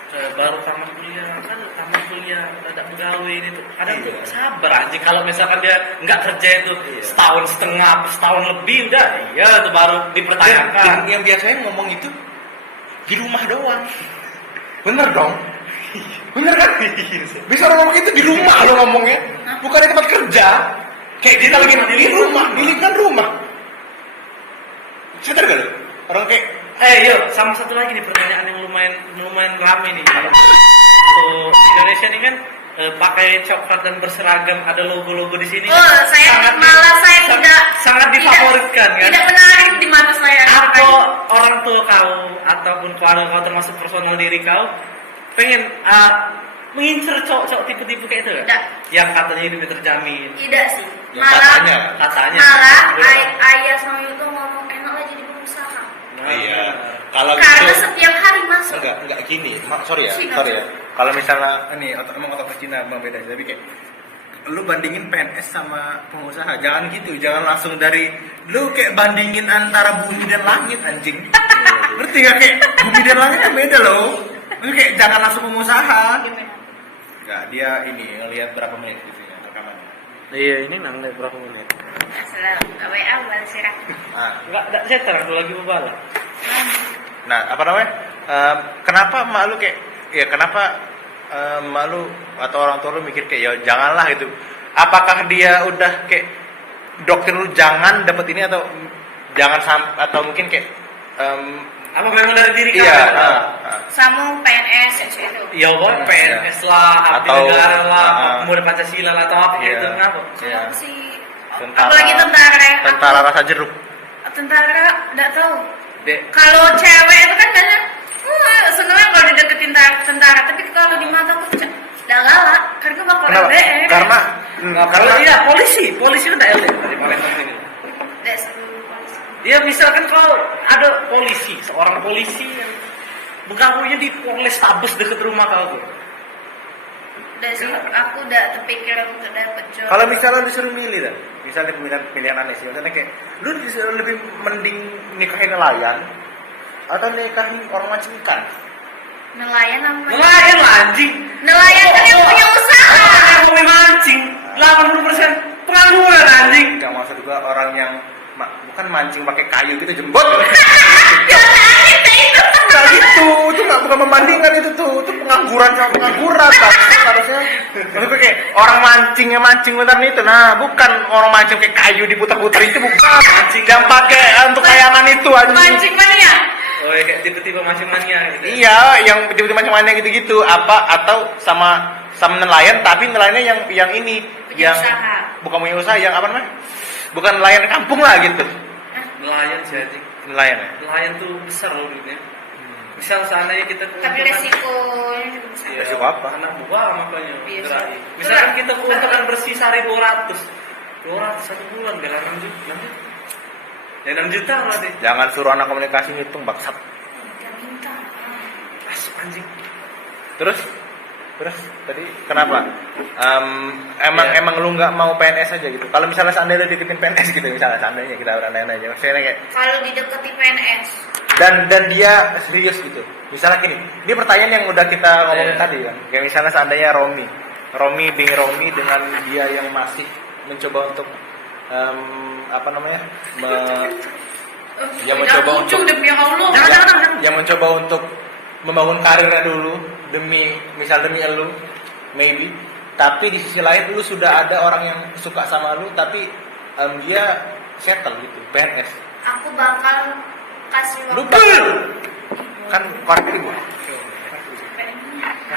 baru tamat kuliah kan tamat kuliah ada pegawai ini tuh kadang tuh Iya. sabar anjing kalau misalkan dia nggak kerja itu Iya. setahun setengah setahun lebih udah iya itu baru dipertanyakan. Dan yang biasanya ngomong itu di rumah doang. Bener dong? Bener kan? Bisa ngomong itu di rumah lo ngomongnya, bukan di tempat kerja. Kayak kita lagi di rumah, di lingkungan rumah. Sadar gak lo? Orang kayak Yuk sama satu lagi nih pertanyaan yang lumayan rame nih kalau tuh Indonesia ini kan pakai coklat dan berseragam ada logo-logo di sini. Oh, saya malah saya tidak sangat difavoritkan kan. Tidak menarik di mata saya. Atau orang tua kau ataupun keluarga kau termasuk personal diri kau pengen mengincar cowok-cowok tipe-tipe kayak itu Tidak. yang katanya hidupnya terjamin. Tidak sih. yang Malah katanya. malah ayah sama itu ngomong enak lah jadi pengusaha. Nah, Iya. Kalau Karena gitu setiap hari masuk. enggak gini. Sorry ya. Cina. Sorry ya. Kalau misalnya ini emang otak Cina emang beda tapi kayak lu bandingin PNS sama pengusaha, jangan gitu, jangan langsung dari lu kayak bandingin antara bumi dan langit anjing. Ngerti gak kayak bumi dan langit kan beda loh. Lu kayak jangan langsung pengusaha. Enggak, dia ini ngelihat berapa menit gitu ya rekamannya. Iya ini nangis berapa menit? Asal WA balas sirak. Enggak saya terang lagi bebala. Nah, apa namanya? Kenapa emak lu kayak ya kenapa emak lu atau orang tua lu mikir kayak ya janganlah gitu. Apakah dia udah kayak doktrin lu jangan dapat ini atau jangan atau mungkin kayak Apa memang dari diri Iya. kalian? Sama PNS itu. Ya pokoknya PNS lah, abdi Atau, negara lah, ah. pemuda Pancasila lah, atau apa Iya. gitu. Kenapa? Iya. Aku sih Tentara. apalagi tentara ya. Tentara rasa jeruk. Tentara enggak tahu. Dek, Kalau cewek itu kan biasanya senengnya kalau dideketin tentara, tapi kalau di mata aku enggak galak karena bakal Kenapa? LDR. Karena kalau iya polisi kan tidak LDR dari Palembang ini. Enggak seluruh polisi. Ya misalkan kalau ada polisi, seorang polisi yang bergabungnya di Polrestabes dekat rumah kau tuh. Udah sih, aku udah terpikir untuk dapet job. kalau misalnya disuruh milih dah, misalnya pilihan aneh sih, misalnya kayak lu disuruh lebih mending nikahin nelayan atau nikahin orang mancing ikan. Nelayan apa? Nelayan lah anjing. Nelayan kan yang punya usaha. Orang yang mau mancing, 80% pengangguran anjing. Enggak, maksud gua orang yang bukan mancing pakai kayu gitu jembut. Enggak gitu, itu nggak bukan membandingkan itu pengangguran sama pengangguran, Bang. Harusnya maksudnya kayak orang mancingnya mancing bener itu. Nah, bukan orang mancing kayak kayu diputar-putar itu bukan. Mancing yang pakai untuk kayangan itu anjing. Mancing mania. Oh ya kayak tipe-tipe mancing mania gitu. Iya, yang tiba-tiba macam-macam gitu-gitu apa atau sama nelayan tapi nelayannya yang ini Punya yang usaha. bukan punya usaha yang apa namanya? Bukan nelayan kampung lah gitu. Nelayan sih anjing. Nelayan ya. Nelayan tuh besar loh duitnya. Misal seandainya kita Tapi resikonya juga besar. Iya, Resiko apa? anak buah makanya Iya, gerai. sih. Misalkan kita keuntungan bersih sehari 200 satu bulan gak 6 juta. Ya 6 juta berarti. Jangan suruh anak komunikasi ngitung bangsat. Gak minta. Masuk anjing. Terus tadi kenapa? Iya. Emang lu nggak mau PNS aja gitu. Kalau misalnya seandainya lu deketin PNS gitu, misalnya seandainya kita berandai aja. Maksudnya kayak Kalau dideketi PNS. dan dia serius gitu. Misalnya gini, ini pertanyaan yang udah kita ngomongin Iya. tadi kan. Kayak misalnya seandainya Romi dengan dia yang masih mencoba untuk apa namanya? Ya, mencoba untuk- demi Allah. Jangan. yang mencoba untuk membangun karirnya dulu demi elu maybe, tapi di sisi lain lu sudah ada orang yang suka sama lu tapi dia settle gitu PNS Aku bakal kasih lu waktu. bakal kan korek gua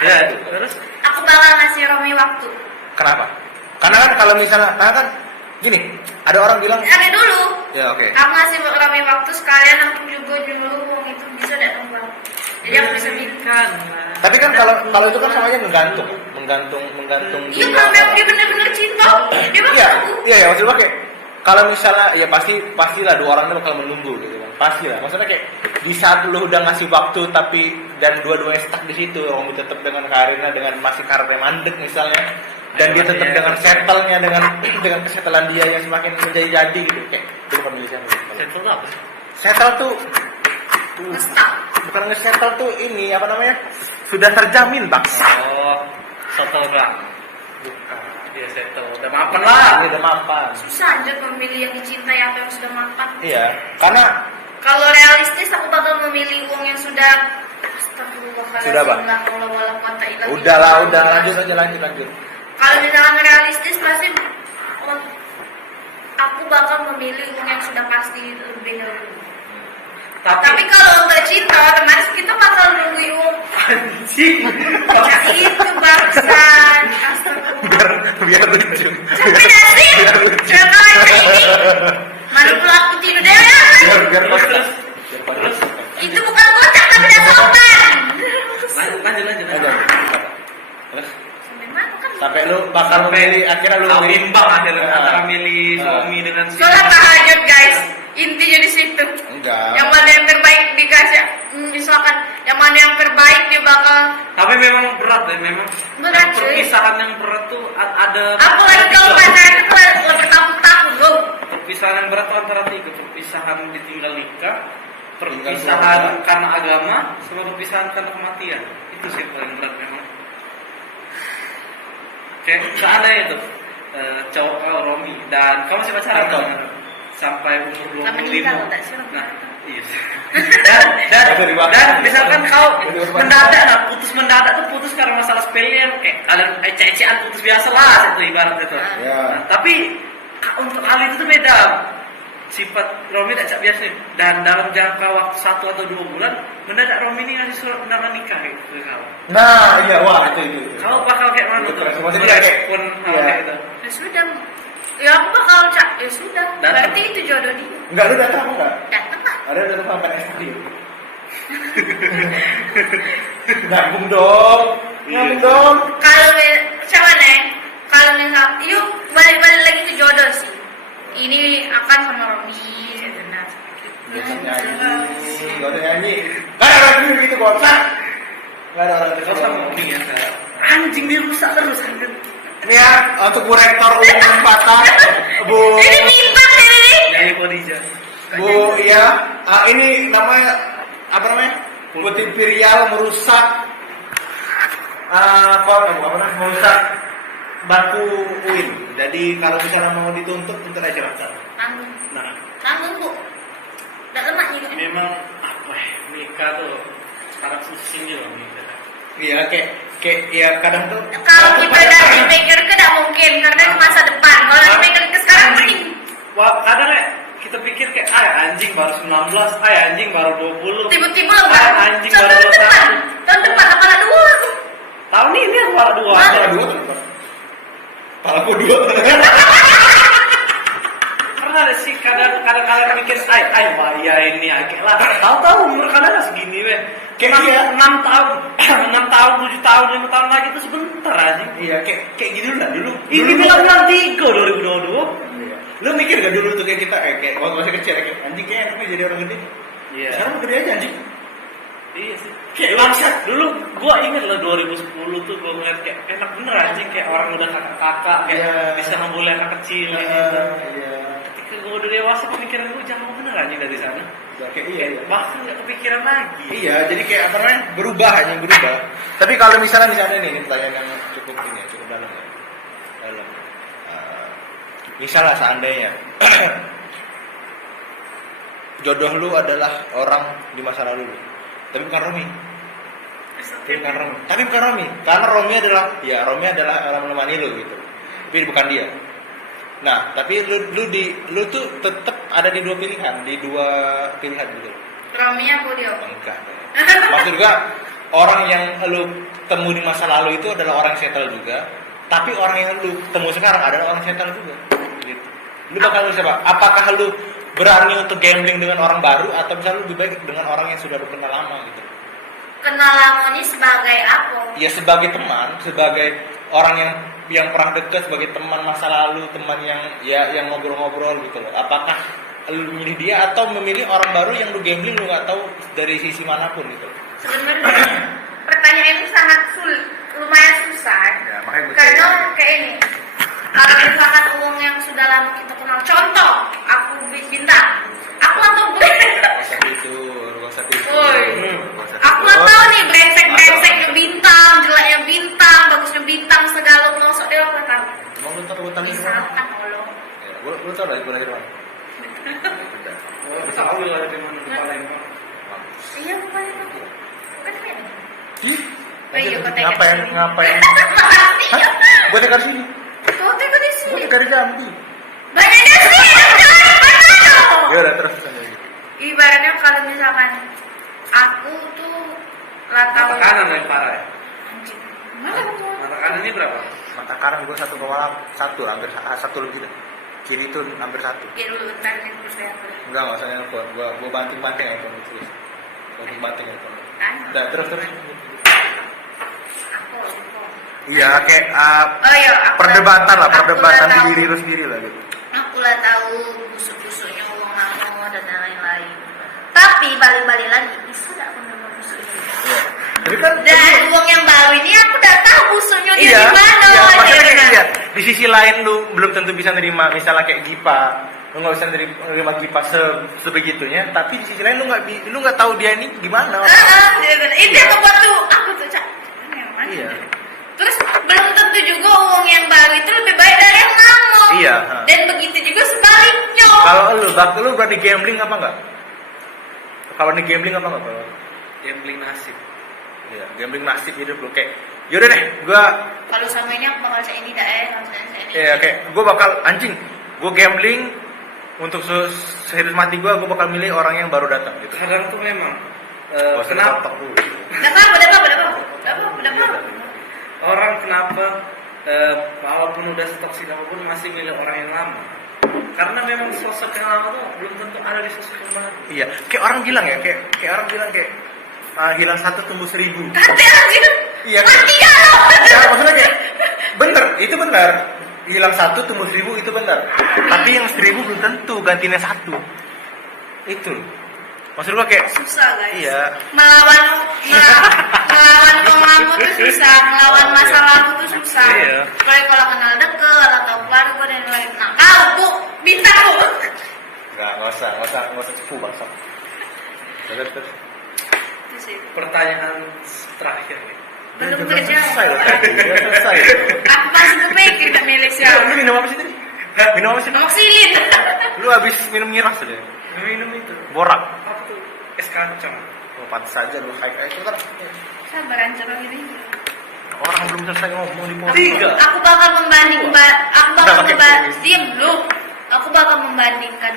Ya, terus Aku bakal ngasih Romi waktu. kenapa karena kan gini ada orang bilang Ada dulu. ya oke. Aku ngasih Romi waktu sekalian aku juga dulu uang itu bisa datang bang. Jadi aku bisa bikin. Tapi kan kalau itu kan samanya menggantung Iya dia. kalau memang dia benar-benar cinta, dia bakal Iya, nunggu. iya maksud gua kayak kalau misalnya ya pastilah dua orang itu bakal menunggu gitu kan. Pastilah. Maksudnya kayak di saat lu udah ngasih waktu tapi dan dua-duanya stuck di situ, Romi tetap dengan karirnya dengan masih karirnya mandek misalnya dan dia tetap dengan settle-nya dengan kesetelan dia yang semakin menjadi gitu kayak itu pemilih siapa? settle apa? Settle tuh Ngestak. bukan nge-settle tuh ini apa namanya? Sudah terjamin, Bang. Oh, settle kan. Bukan. Iya settle. Udah mapan lah. Ini udah mapan. Susah aja memilih yang dicintai atau yang sudah mapan. Iya, karena Kalau realistis aku bakal memilih uang yang sudah. Astagfirullahaladzim. Sudah, Bang? La haula wala quwata illa billah. udahlah, lanjut aja. Kalau misalkan realistis pasti aku bakal memilih uang yang sudah pasti lebih. Tapi kalau untuk cinta, otomatis kita bakal nunggu uang. anjing. Ya itu bangsan. Astagfirullah. biar lucu. Capek gak sih? Jangan ini. Mana pula aku tidur deh ya? biar Terus Itu bukan kocak tapi udah sopan. lanjut. Terus Sampai mana kan? sampai lu bakal memilih akhirnya lu Kau milih bimbang akhirnya Ah. antara milih Ah. suami dengan si Sholat tahajud guys. Intinya di situ. enggak. Yang mana yang terbaik dikasih. Misalkan yang mana yang terbaik dia bakal. Tapi memang berat ya, memang Berat, cuy. perpisahan yang berat tuh ada Apalagi kalau pacaran itu lebih takut loh. perpisahan yang berat tuh antara tiga, perpisahan ditinggal nikah, Tinggal perpisahan keluarga. karena agama, sama perpisahan karena kematian. Itu sih yang paling berat memang. Kayak seandainya itu cowok kau Romi dan kamu masih pacaran Betul. kan? Sampai umur Nggak 25. meninggal, tak sih? Nah, iya. dan misalkan kau putus mendadak tuh putus karena masalah sepele yang kayak kalian ece-ecean putus biasa lah itu ibarat itu. Ya. Nah, tapi untuk hal itu tuh beda. sifat Romi tidak biasa nih. Dan dalam jangka waktu 1 atau 2 bulan mendadak Romi ini ngasih surat undangan nikah gitu ke kau. Nah, iya, wah itu. Kau bakal kayak mana Itu tuh? maksudnya kayak- Respon hal iya. kayak gitu. Ya sudah. Ya aku bakal ya sudah. Datang. Berarti itu jodoh dia. Enggak, lu datang apa enggak? Datang lah. Ada datang sampai STD. Nyambung dong. Nyambung dong. Kalau siapa nih? Kalau misal, yuk balik-balik lagi ke jodoh sih. Ini akan sama Romi, benar. Gak usah nyanyi. Gak ada orang tidur gitu, bosan. Gak ada orang Kau tidur. sama Romi ya kan? Anjing dia rusak terus anjing. Ini ya, untuk Bu Rektor umum Patah, Bu Ini bintang ini. Dari Kodija. Bu, ya, ini namanya apa namanya? Putih Imperial merusak merusak batu UIN. Jadi kalau misalnya mau dituntut, tuntut aja lah. Tanggung, Nah, tanggung bu. Tidak lemak gitu. memang apa ya, nikah tuh sekarang susah loh nikah. Iya, kayak ya kadang tuh. Kalau kita udah dipikir ke tidak mungkin karena itu masa depan. Kalau dipikir ke sekarang mending. Wah, kadang ya kita pikir kayak anjing baru 19, anjing baru 20. Tiba-tiba enggak. Anjing baru Tahun depan, 21. tahun depan kepala dua. Tahun ini aku baru 2. Mana? Kepala dua tuh. Kepalaku dua. Pernah ada sih kadang kalian mikir wah ya ini agak lah. Tahu-tahu umur kalian udah segini weh. Kayak iya. 6 tahun, 6 tahun, 7 tahun, 5 tahun lagi itu sebentar aja. Iya, kayak gitu lah dulu. Ini bilang 63 2022. Iya. Lu mikir gak dulu tuh kayak kita kayak waktu masih kecil kayak anjing kayak enaknya jadi orang gede. Iya. Sekarang gede aja anjing. Iya sih. Kayak bangsat. Dulu gua inget lah 2010 tuh gua ngeliat kayak enak bener anjing kayak orang udah kakak-kakak kayak Iya. bisa memboleh anak kecil gitu. Iya. Ketika gua udah dewasa pemikiran gua jauh bener anjing dari sana. Ya, kayak iya. Bahkan gak kepikiran lagi. Iya, jadi kayak apa namanya? Berubah hanya berubah. Tapi kalau misalnya nih, ini pertanyaan yang cukup ini ya, cukup dalam ya. Dalam. Misalnya seandainya jodoh lu adalah orang di masa lalu lu. Tapi bukan Romi. Tapi bukan Romi. Karena Romi adalah orang menemani lu gitu. Tapi bukan dia. Nah, tapi lu tuh tetap ada di dua pilihan gitu. Romi aku dia. Enggak. Maksud gua orang yang lu temu di masa lalu itu adalah orang settle juga, tapi orang yang lu temu sekarang adalah orang settle juga. Gitu. Lu bakal lu siapa? Apakah lu berani untuk gambling dengan orang baru atau misalnya lu lebih baik dengan orang yang sudah lu kenal lama gitu? Kenal lama ini sebagai apa? Ya sebagai teman, sebagai orang yang pernah dekat, sebagai teman masa lalu, teman yang ngobrol-ngobrol gitu loh. Apakah lu memilih dia atau memilih orang baru yang lu gambling lu nggak tahu dari sisi manapun gitu? Sebenarnya pertanyaan itu sangat lumayan susah. Ya, makanya gue Karena kayak ini. Kalau misalkan uang yang sudah lama kita kenal, contoh aku bintang, aku atau gue, Rumah sakit itu. Woi. Aku nggak tahu nih brengsek-brengseknya bintang, jeleknya bintang, bagusnya bintang, segala ngosok dia aku nggak tahu. Emang lu tau utang di mana? Misalkan Allah. Ya, lu tau lah ibu lahir mana? Tahu lah dari mana di Palembang. Iya bukan itu, bukan ini. Ih, Oh iya, kau tekan ngapain? sini. Makasih. Hah? Gue tekan sini. Kau tekan di Gue sini. tekan di Jambi. Banyak di sini, jangan mana? Ya udah terus. Ibaratnya kalau misalkan aku tuh lah tahu. Mata kanan yang parah ya. Anjing. Mana kamu? Mata kanan ini berapa? Mata kanan gue 1,1 hampir 1 lebih dah. Kiri itu hampir 1. Ya dulu bentar nih terus ya. Enggak usah nelfon. Gue banting-banting ya kalau terus. Banting-banting ya kalau. Kan? Udah terus. Aku. Iya kayak Oh iya, perdebatan lah, aku perdebatan udah di tahu. diri lu sendiri lah gitu. Aku lah tahu busuk-busuknya uang aku dan lain-lain. Tapi balik-balik lagi, bisa nggak aku nerima busuk itu? Iya. Tapi kan Dan uang yang baru ini aku udah tahu busuknya dia iya, di mana. iya, maksudnya ya kayak kan? iya. Di sisi lain lu belum tentu bisa nerima misalnya kayak Gipa, lu nggak bisa nerima Gipa sebegitunya, tapi di sisi lain lu nggak tahu dia ini gimana. Itu yang membuat tuh aku tuh cak. Mana? Iya. Terus belum tentu juga uang yang baru itu lebih baik dari yang lama. Iya. Dan begitu juga sebaliknya. Kalau lu berani gambling apa enggak? Kalau nih gambling apa enggak? Kalau Gambling nasib. iya, gambling nasib hidup lu kayak yaudah deh, gua Kalau sama ini aku bakal cek ini dah kalau saya ini. iya kayak gua bakal anjing, gua gambling untuk sehidup mati gue bakal milih orang yang baru datang gitu. Kadang tuh memang Kenapa? kenapa Udah apa? orang kenapa walaupun udah toksik apapun masih milih orang yang lama? Karena memang sosok yang lama tuh belum tentu ada di sosok yang baru. Iya, kayak orang bilang ya, kayak orang bilang kayak hilang satu tumbuh 1000. Kate anjir. Iya. Mati ya lo. Ya, maksudnya kayak bener, itu benar. Hilang satu tumbuh 1000 itu benar. Tapi yang 1000 belum tentu gantinya satu. Itu. Maksud gua kayak Susah guys. iya. Melawan orang lama tuh susah, melawan masa lalu tuh susah. Iya. Kalau kenal deket atau keluarga dan lain. Nah, kau bu, bintang bu. Enggak usah cepu bangsa. Terus. Itu sih. Pertanyaan terakhir nih. Belum Udah kerja. selesai loh. Udah selesai. Aku masih kepikir tak milik Lu siapa. minum apa sih tadi? Minum apa sih? Amoxilin. Lu habis minum miras aja. Minum itu. Borak. Apa tuh? Es kacang. Oh, pantas saja lu high itu kan. Sabar anjir ini. Orang belum selesai ngomong di podcast. Tiga. Aku bakal Udah pakai kuis. diam dulu. Aku bakal membandingkan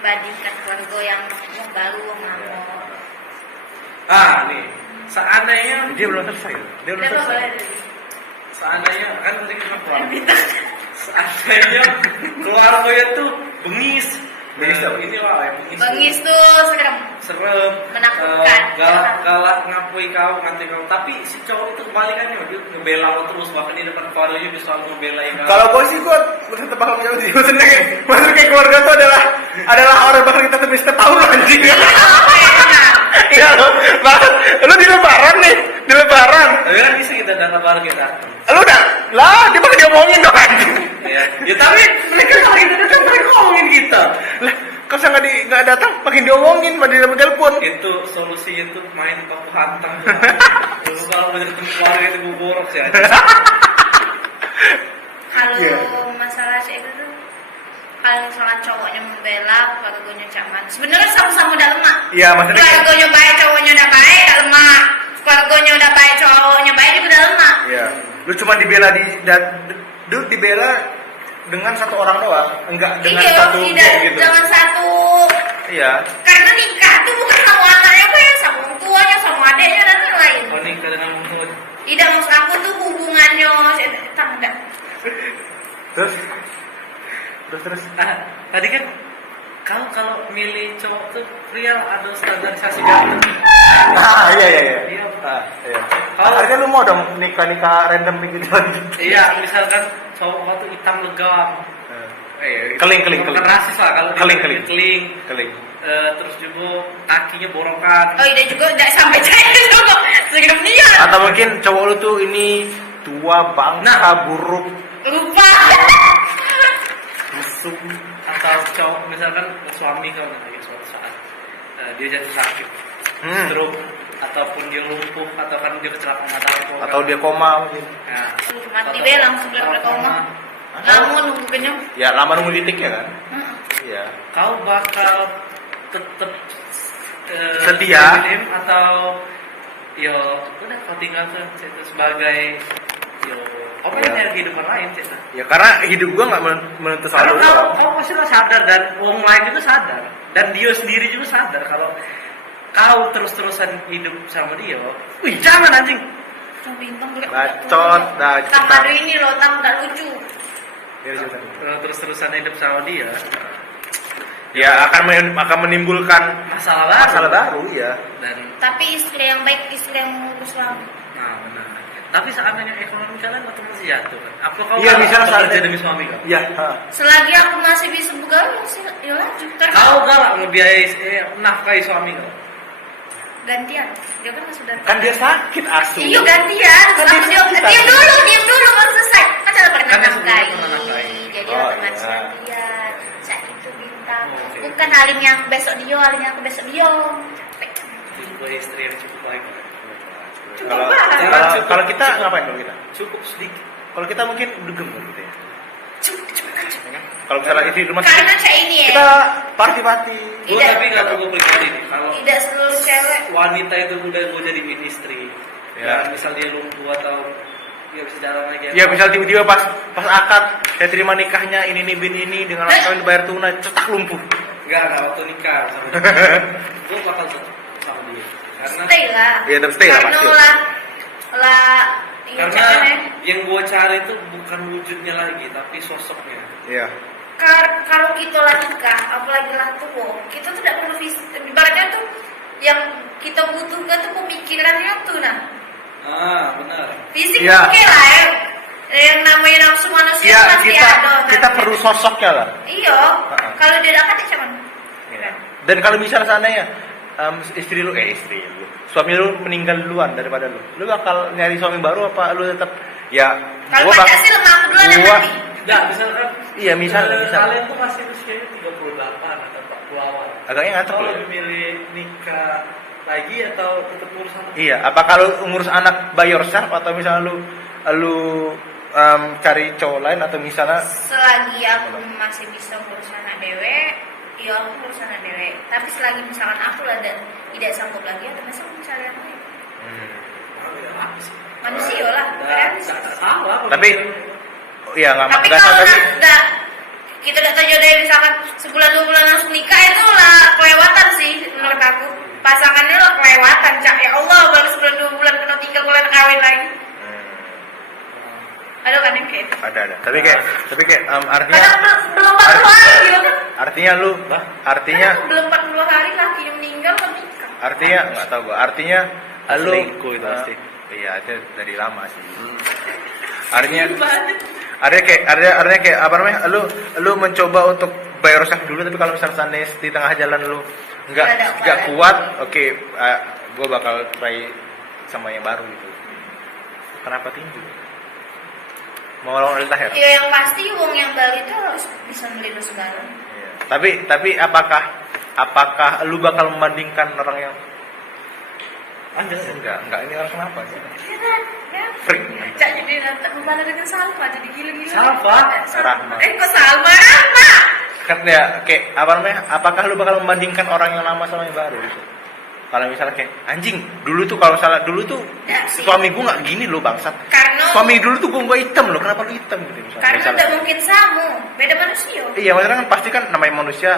keluarga yang baru sama Nih. Seandainya Dia belum selesai. Dia belum Udah selesai. boleh. seandainya kan nanti kita pulang. Seandainya keluarga tuh bengis. Bengis apa? Ini lah yang bengis. Bengis tuh serem. Serem, Menakutkan. galak ngapui kau, nganti kau. Tapi si cowok itu kebalikannya, dia ngebela lo terus, bahkan di depan keluarganya dia selalu ngebelain kau. Kalau gue sih gue tetap bakal menjauh sih. Maksudnya kayak keluarga tuh adalah orang bakal kita temui setiap tahun loh, anjing. Iya lo, bahkan lu di lebaran nih, di lebaran. Tapi kan bisa kita dalam lebaran kita. Lu udah lah, dia bakal diomongin dong anjing. Ya tapi mereka kalau kita datang mereka ngomongin kita. Lah, kok saya nggak datang, makin diomongin, makin dia telepon. Itu solusinya tuh main paku hantam. Lu kalau mau ketemu keluarga itu gue borok sih aja. Kalau Iya. masalah sih itu tuh, kalau misalnya cowoknya membela, keluarganya caman. Sebenarnya sama-sama udah lemah. Iya, maksudnya kayak Keluarganya baik, cowoknya udah baik, udah lemah. Keluarganya udah baik, cowoknya baik, dia udah lemah. iya. Lu cuma dibela dibela dengan satu orang doang, enggak dengan Iya, satu tidak geng gitu. dengan satu. Iya. Karena nikah tuh bukan sama anaknya, apa ya, sama orang tuanya, sama adiknya dan lain-lain. Oh nih dengan mulut. Tidak, maksud aku tuh hubungannya, tanda. Terus. Tadi kan kalau milih cowok tuh real ada standarisasi ganda. Iya. Iya. Iya. Kalau- Harusnya lu mau dong nikah random gitu lagi. Iya, misalkan cowok kau tuh hitam legam. Keling. Bukan rasis lah kalau Keling. keling. Terus juga kakinya borokan. Oh iya juga tidak sampai cahaya juga. Segera dia. Atau mungkin cowok lu tuh ini tua bangsa buruk. Lupa. Busuk. Atau cowok misalkan suami kau lagi suatu saat dia jatuh sakit, stroke, ataupun dia lumpuh, atau kan dia kecelakaan atau Atau dia koma mungkin. Nah, Mati atau- be langsung bilang atau mereka koma. koma. Namun nunggu kenyang. Ya lama nunggu titik ya kan. Iya. Kau bakal tetap Setia. feminim atau yo udah kau tinggal tuh sebagai yo apa Iya. yang kehidupan lain cerita. Ya karena hidup gua nggak menentu Karena selalu. kau pasti lo sadar dan orang lain juga sadar dan dia sendiri juga sadar kalau kau terus-terusan hidup sama dia, wih jangan anjing. Tuh bintang gue. Bacot, dah, Tam cepetan. hari ini loh, tam gak lucu. Ya, cepetan. Kalau terus-terusan hidup sama dia, Ya akan menimbulkan masalah masalah baru ya. dan Tapi istri yang baik, istri yang mengurus suami. nah benar. Tapi seandainya ekonomi kalian otomatis jatuh kan? Apa kau Iya, misalnya bekerja seandainya- demi suami kau? Iya. Selagi aku masih bisa begaul, ya lanjut. Karena Kau galak ngebiayai nafkahi suami kau? gantian. Dia kan sudah. Kan dia sakit asu. Iya gantian. Kan Aku dia diam sakit. diam dulu baru selesai. Kan sudah pernah Kan dia sebelumnya nafkahi. pernah nafkahi. Jadi Oh, otomatis iya. gantian. Saat itu bintang. Oke. Bukan halinya aku besok dia, halinya aku besok dia. Capek. Tipe istri yang cukup baik. Kalau banget. kalau kita ngapain kalau kita? Cukup sedikit. Kalau kita mungkin dugem gitu ya. Cepet. Kalau misalnya istri rumah Karena saya ini ya. kita party. Gue Tidak. tapi kalau gue pribadi nih, kalau Tidak seluruh cewek. wanita itu udah gue jadiin istri, Ya. ya misal dia lumpuh atau nggak bisa jalan lagi. Ya misal tiba-tiba pas akad saya terima nikahnya ini bin ini dengan kawin dibayar tunai cetak lumpuh. Enggak waktu nikah sama dia. Gue bakal tetap sama dia. Karena Stay lah. Iya tetap stay lah Karena pasti. karena yang gue cari itu bukan wujudnya lagi, tapi sosoknya. Iya. Kalau kita lah nikah, apalagi lah tua, kita tuh tidak perlu fisik. Ibaratnya tuh yang kita butuhkan tuh pemikirannya tuh nah. Benar. Fisik Iya. oke lah ya. Yang namanya nafsu manusia Iya, pasti ada. kita perlu sosoknya lah. Iya. Kalau dia dapat ya cuman. Iya. Dan kalau misalnya seandainya istri lu, suami lu meninggal duluan daripada lu bakal nyari suami baru apa lu tetap ya? Kalau Pancasila mah aku duluan yang mati. Enggak, misalkan Iya, misalnya. kalian tuh masih usianya 38 atau 40 awal. Agaknya ngantuk Kalau lu. lebih milih nikah lagi atau tetap ngurus anak? Iya, apa kalau ngurus anak by yourself atau misalnya lu cari cowok lain atau misalnya Selagi aku masih bisa ngurus anak dewe, ya aku ngurus anak dewe. Tapi selagi misalkan aku lah tidak sanggup lagi, atau masa aku mencari yang lain. Manusia lah, bukan sih. Salah. tapi ya Tapi nggak kalau tapi nggak kita udah terjodoh misalkan sebulan 2 bulan langsung nikah itu lah kelewatan sih menurut aku. Pasangannya lah kelewatan, Cak. Ya Allah, baru sebulan 2 bulan kena tinggal kalian kawin lagi. Aduh kan yang kayak itu. ada tapi kayak artinya Kadang belum 40 hari gitu kan. artinya Kadang belum 40 hari lakinya meninggal kan nikah. artinya nggak tahu gua artinya lu Selingkuh itu pasti. iya itu dari lama sih artinya kayak apa namanya lu mencoba untuk bayar rusak dulu tapi kalau misalnya seandainya di tengah jalan lu nggak kuat gue bakal try sama yang baru gitu. Kenapa tinju mau lawan Tahir? Ya yang pasti uang yang baru itu harus bisa beli lu segala. Iya. Tapi apakah lu bakal membandingkan orang yang enggak ini orang kenapa sih? Ya. Freak. Cak jadi nanti membalas dengan Salma jadi gila-gila. Salma? Rahma. Kok Salma Rahma? Kan ya kayak apa namanya? Apakah lu bakal membandingkan orang yang lama sama yang baru gitu? Kalau misalnya kayak anjing, dulu tuh Ya, sih. suami gua nggak gini loh bangsat. Karena Suami dulu tuh gua hitam loh, kenapa lu hitam gitu misalnya. karena Misalnya. tidak mungkin sama, beda manusia. Iya, maksudnya kan pasti kan namanya manusia.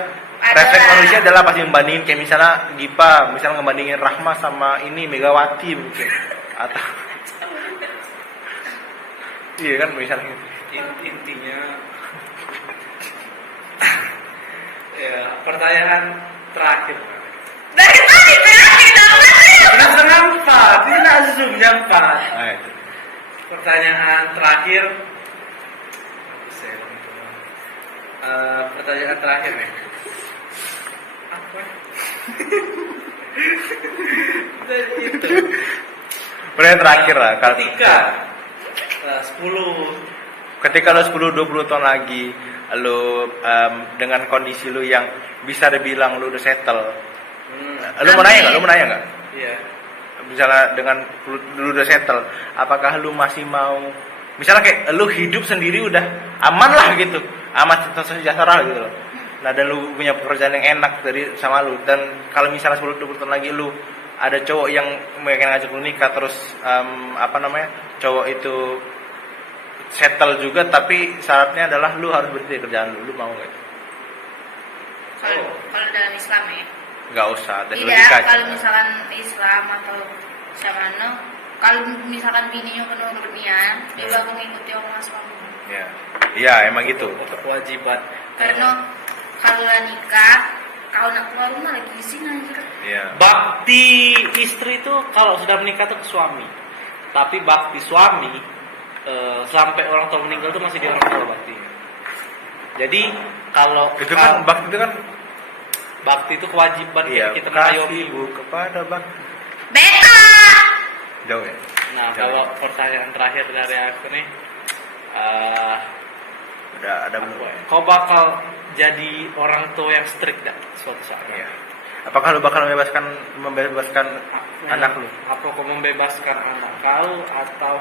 Adalah. Refleks manusia adalah pasti membandingin kayak misalnya Gipa, misalnya ngebandingin Rahma sama ini Megawati mungkin. Atau iya kan misalnya Intinya ya pertanyaan terakhir. Dari tadi berakhir namanya. Setengah 4, ini langsung jam 4. nah, itu. Pertanyaan terakhir. Pertanyaan terakhir nih. Apa? Itu. Pertanyaan terakhir lah kalau Ketika 10 lu 10-20 tahun lagi lu dengan kondisi lu yang bisa dibilang lu udah settle. Lu mau nanya nggak? Iya. Misalnya dengan lu udah settle, apakah lu masih mau misalnya kayak lu hidup sendiri udah aman lah gitu, aman sejahtera gitu loh. Nah dan lu punya pekerjaan yang enak dari sama lu dan kalau misalnya 10-20 tahun lagi lu ada cowok yang pengen ngajak lu nikah terus cowok itu settle juga tapi syaratnya adalah lu harus berhenti kerjaan lu mau nggak? Kalau dalam Islam ya. Nggak usah dan lu Tidak, nikah aja. kalau misalkan Islam atau siapa kalau misalkan bininya penuh dunia, dia bakal mengikuti orang suami. Iya emang gitu. kewajiban. Karena kalau lah nikah, kau nak keluar rumah lagi izin aja. Iya. Bakti istri itu kalau sudah menikah tuh ke suami. Tapi bakti suami sampai orang tua meninggal tuh masih di orang tua bakti. Jadi kalau Itu kan bakti itu kan bakti itu kewajiban kita kasih mengayomi. ibu kepada bakti. Beta. Jauh ya. Nah, kalau pertanyaan terakhir dari aku nih, Ada belum? kau bakal jadi orang tua yang strict dah suatu saat? Iya. Apakah lu bakal membebaskan anak lu? Apa kau membebaskan anak kau atau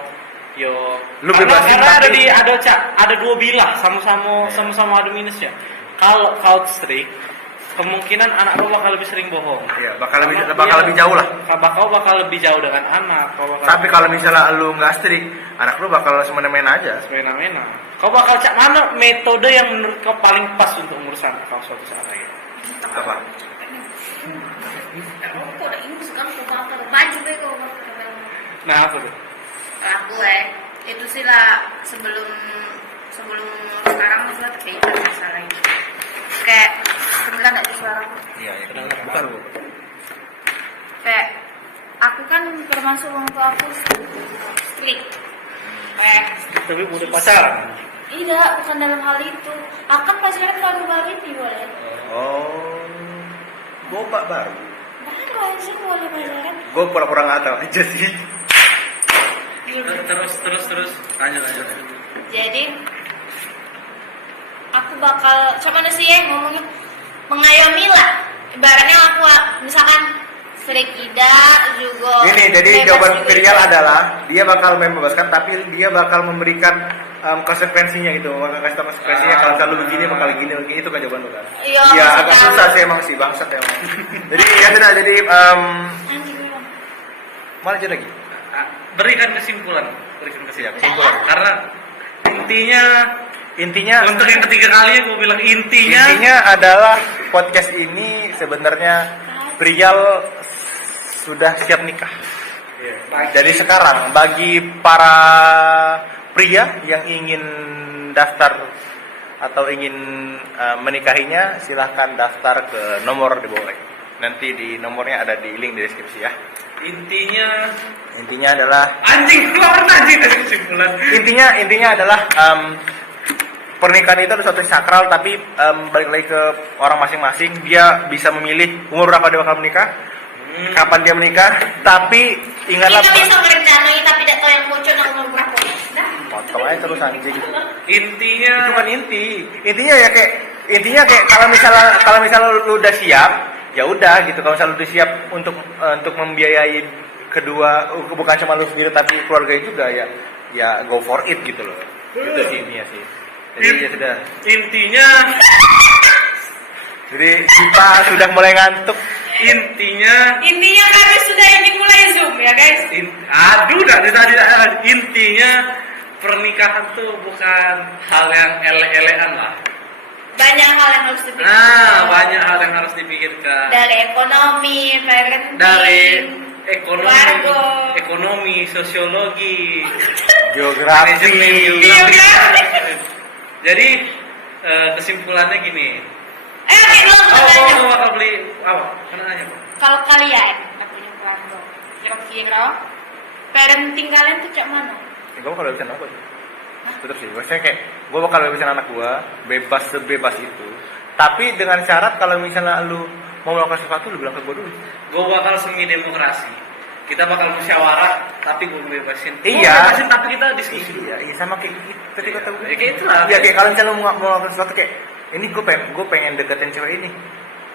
yo? Lu bebasin karena tapi- ada dua bilah sama-sama ada minusnya. Kalau kau strict, kemungkinan anak kau bakal lebih sering bohong. Iya, bakal lebih jauh lah. Kau bakal lebih jauh dengan anak. Tapi kalau misalnya lu nggak strict, anak lu bakal semena-mena aja. semena-mena. Kau bakal cak mana metode yang menurut kau paling pas untuk urusan kau suatu saat lagi? Apa? Kok udah ini sekarang kau bakal maju deh kau bakal. Nah, apa tuh? Aku itu sih lah sebelum sekarang sudah terkaitan masalah ini. Kayak kebetulan ada suara aku. Iya, bukan lu. Kayak aku kan termasuk orang tua aku strict. Kayak Tapi udah pacaran. tidak, bukan dalam hal itu. Akan pacaran baru-baru ini boleh. Oh, bapak baru. Baru aja boleh pacaran. Gue pura-pura nggak tahu aja sih. Terus lanjut. Jadi aku bakal coba sih ya ngomongnya mengayomi lah. Ibaratnya aku misalkan sering tidak juga. Ini jadi bebas jawaban juga. Virial adalah dia bakal membebaskan, tapi dia bakal memberikan konsekuensinya gitu. Bakal kasih tahu konsekuensinya kalau selalu begini bakal gini itu kan jawaban lu kan. Iya, Iya, agak maksudnya- susah sih emang sih bangsat emang. Jadi ya sudah jadi Anjing memang. mana aja lagi? Berikan kesimpulan. Kesimpulan. Karena intinya untuk yang ketiga kali gue bilang intinya adalah podcast ini sebenarnya Prial sudah siap nikah. Jadi sekarang bagi para pria yang ingin daftar atau ingin menikahinya, silahkan daftar ke nomor di bawah. Nanti di nomornya ada di link di deskripsi ya. Intinya adalah anjing keluar anjing dari kesimpulan. intinya adalah pernikahan itu adalah suatu yang sakral, tapi balik lagi ke orang masing-masing. Dia bisa memilih umur berapa dia bakal menikah, kapan dia menikah. Tapi ingatlah, Kita bisa merencanai tapi tidak tahu yang muncul yang umur berapa. Nah, potong aja terus anjing. Intinya Itu kan intinya kayak kalau misalnya lu udah siap, ya udah gitu. Kalau misalnya lu udah siap untuk membiayai kedua, bukan cuma lu sendiri tapi keluarga juga, ya go for it gitu loh. Itu sih intinya sih. Jadi ya sudah. intinya Jadi kita sudah mulai ngantuk. intinya kami sudah ingin mulai Zoom ya guys. intinya pernikahan tuh bukan hal yang ele-elean lah. Banyak hal yang harus dipikirkan. Banyak hal yang harus dipikirkan. Dari ekonomi, parenting, Dari keluarga. ekonomi, sosiologi, Geografi. manajemen, Geografi. Jadi kesimpulannya gini. Belum tanya. Kamu bakal beli apa? Mana nanya Pak? Kalau kalian punya keluarga, kira-kira parenting kalian tuh cak mana? Gue bakal bebasin apa tuh? Tetep sih, maksudnya kayak gue bakal bebasin anak gue, bebas sebebas itu. Tapi dengan syarat kalau misalnya lu mau melakukan sesuatu, lu bilang ke gue dulu. Gue bakal semi demokrasi. Kita bakal musyawarah, tapi gue bebasin. Iya. Bebasin, tapi kita diskusi. Iya sama kayak gitu. Tadi kata gue. Ya, kayak itulah. Iya, kayak kalau misalnya lu mau melakukan sesuatu kayak ini gue pengen deketin cewek ini,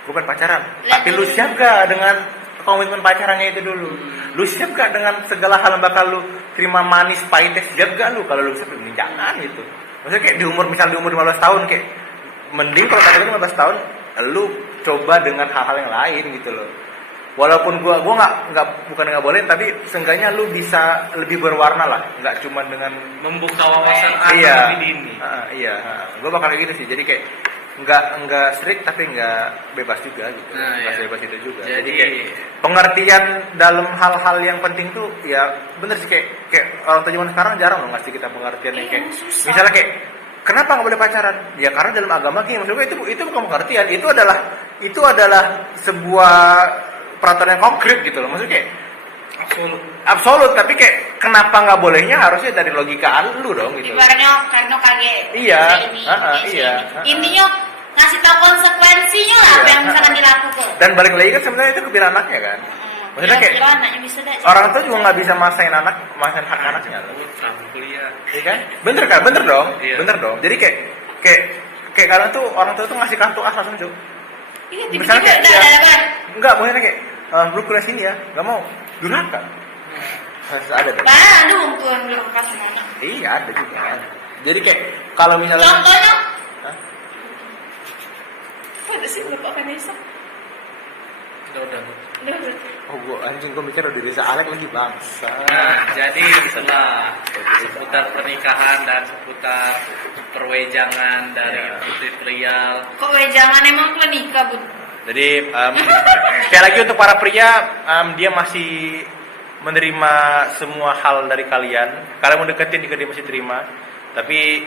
gue pengen pacaran. Tapi lu siap gak dengan komitmen pacarannya itu dulu? Lu siap gak dengan segala hal yang bakal lu terima manis pahitnya? Siap gak lu? Kalau lu siap, mending jangan gitu. Maksudnya kayak di umur 15 tahun kayak mending kalau tadi 15 tahun lu coba dengan hal-hal yang lain gitu loh. Walaupun gua bukan nggak boleh, tapi seenggaknya lu bisa lebih berwarna lah, nggak cuma dengan Membuka wawasan anak iya, lebih dini. iya. Gua bakal kayak gitu sih. Jadi kayak nggak strict tapi nggak bebas juga gitu. Nah, Nggak iya. bebas itu juga. Jadi kayak pengertian dalam hal-hal yang penting tuh ya bener sih kayak orang tua zaman sekarang jarang loh ngasih kita pengertian yang kayak susah. misalnya kayak kenapa nggak boleh pacaran? Ya karena dalam agama gini, maksudnya itu bukan pengertian, itu adalah sebuah peraturan yang konkret gitu loh, maksudnya kayak absolut, tapi kayak kenapa nggak bolehnya harusnya dari logika lu dong gitu. Ibaratnya karena kaget. Iya, Ini, iya. Intinya ngasih tahu konsekuensinya lah apa yang misalkan dilakukan. Dan balik lagi kan sebenarnya itu kebiasaan anaknya kan. Maksudnya kayak Kira-kira anaknya bisa deh. orang tua juga nggak bisa masain hak anaknya loh. Kuliah. Iya kan? Bener dong. Iya. Bener dong. Jadi kayak kadang tuh orang tua tuh ngasih kartu as langsung cuy. Iya, Misalnya tiba-tiba kayak, udah ada kan. Enggak, maksudnya kayak lu kuliah sini ya, nggak mau durhaka. Harus ada dong. Ada tuh yang bilang kasih anak. Iya ada juga. Jadi kayak kalau misalnya Contohnya, Hah? Kok udah sih lupa Vanessa? Udah. Oh gua anjing gua mikir udah desa Alek lagi bangsa. Nah, jadi setelah seputar pernikahan dan seputar perwejangan dari Putri Trial. Kok wejangan emang tuh nikah, Bun? Jadi sekali lagi untuk para pria, dia masih menerima semua hal dari kalian. Kalian mau deketin juga dia masih terima. Tapi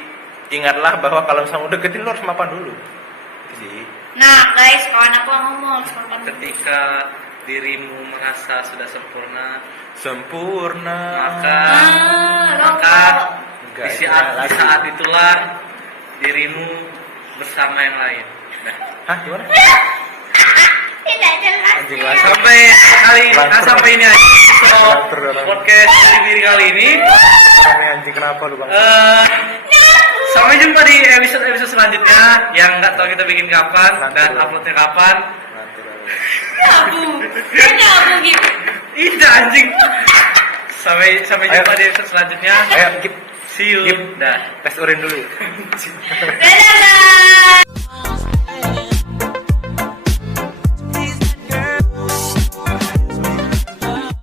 ingatlah bahwa kalau misalnya mau deketin lu harus mapan dulu. Itu sih. Nah, guys, kawan aku ngomong sekarang. Ketika dirimu merasa sudah sempurna, Sempurna. maka Enggak, di saat lagi. itulah dirimu bersama yang lain. Nah, Hah, gimana? Tidak jelas. Anjing ya. lah. sampai ini aja. So, Lantur orang. podcast diri kali ini. Rame anjing kenapa lu bang? Sampai jumpa di episode selanjutnya yang nggak tahu kita bikin kapan dan Lantur. uploadnya kapan. Lantur. Nyabu gitu. Iya anjing. Sampai jumpa di episode selanjutnya. Ayo, Gip. See you. Gip. Dah. Tes urin dulu. Dadah,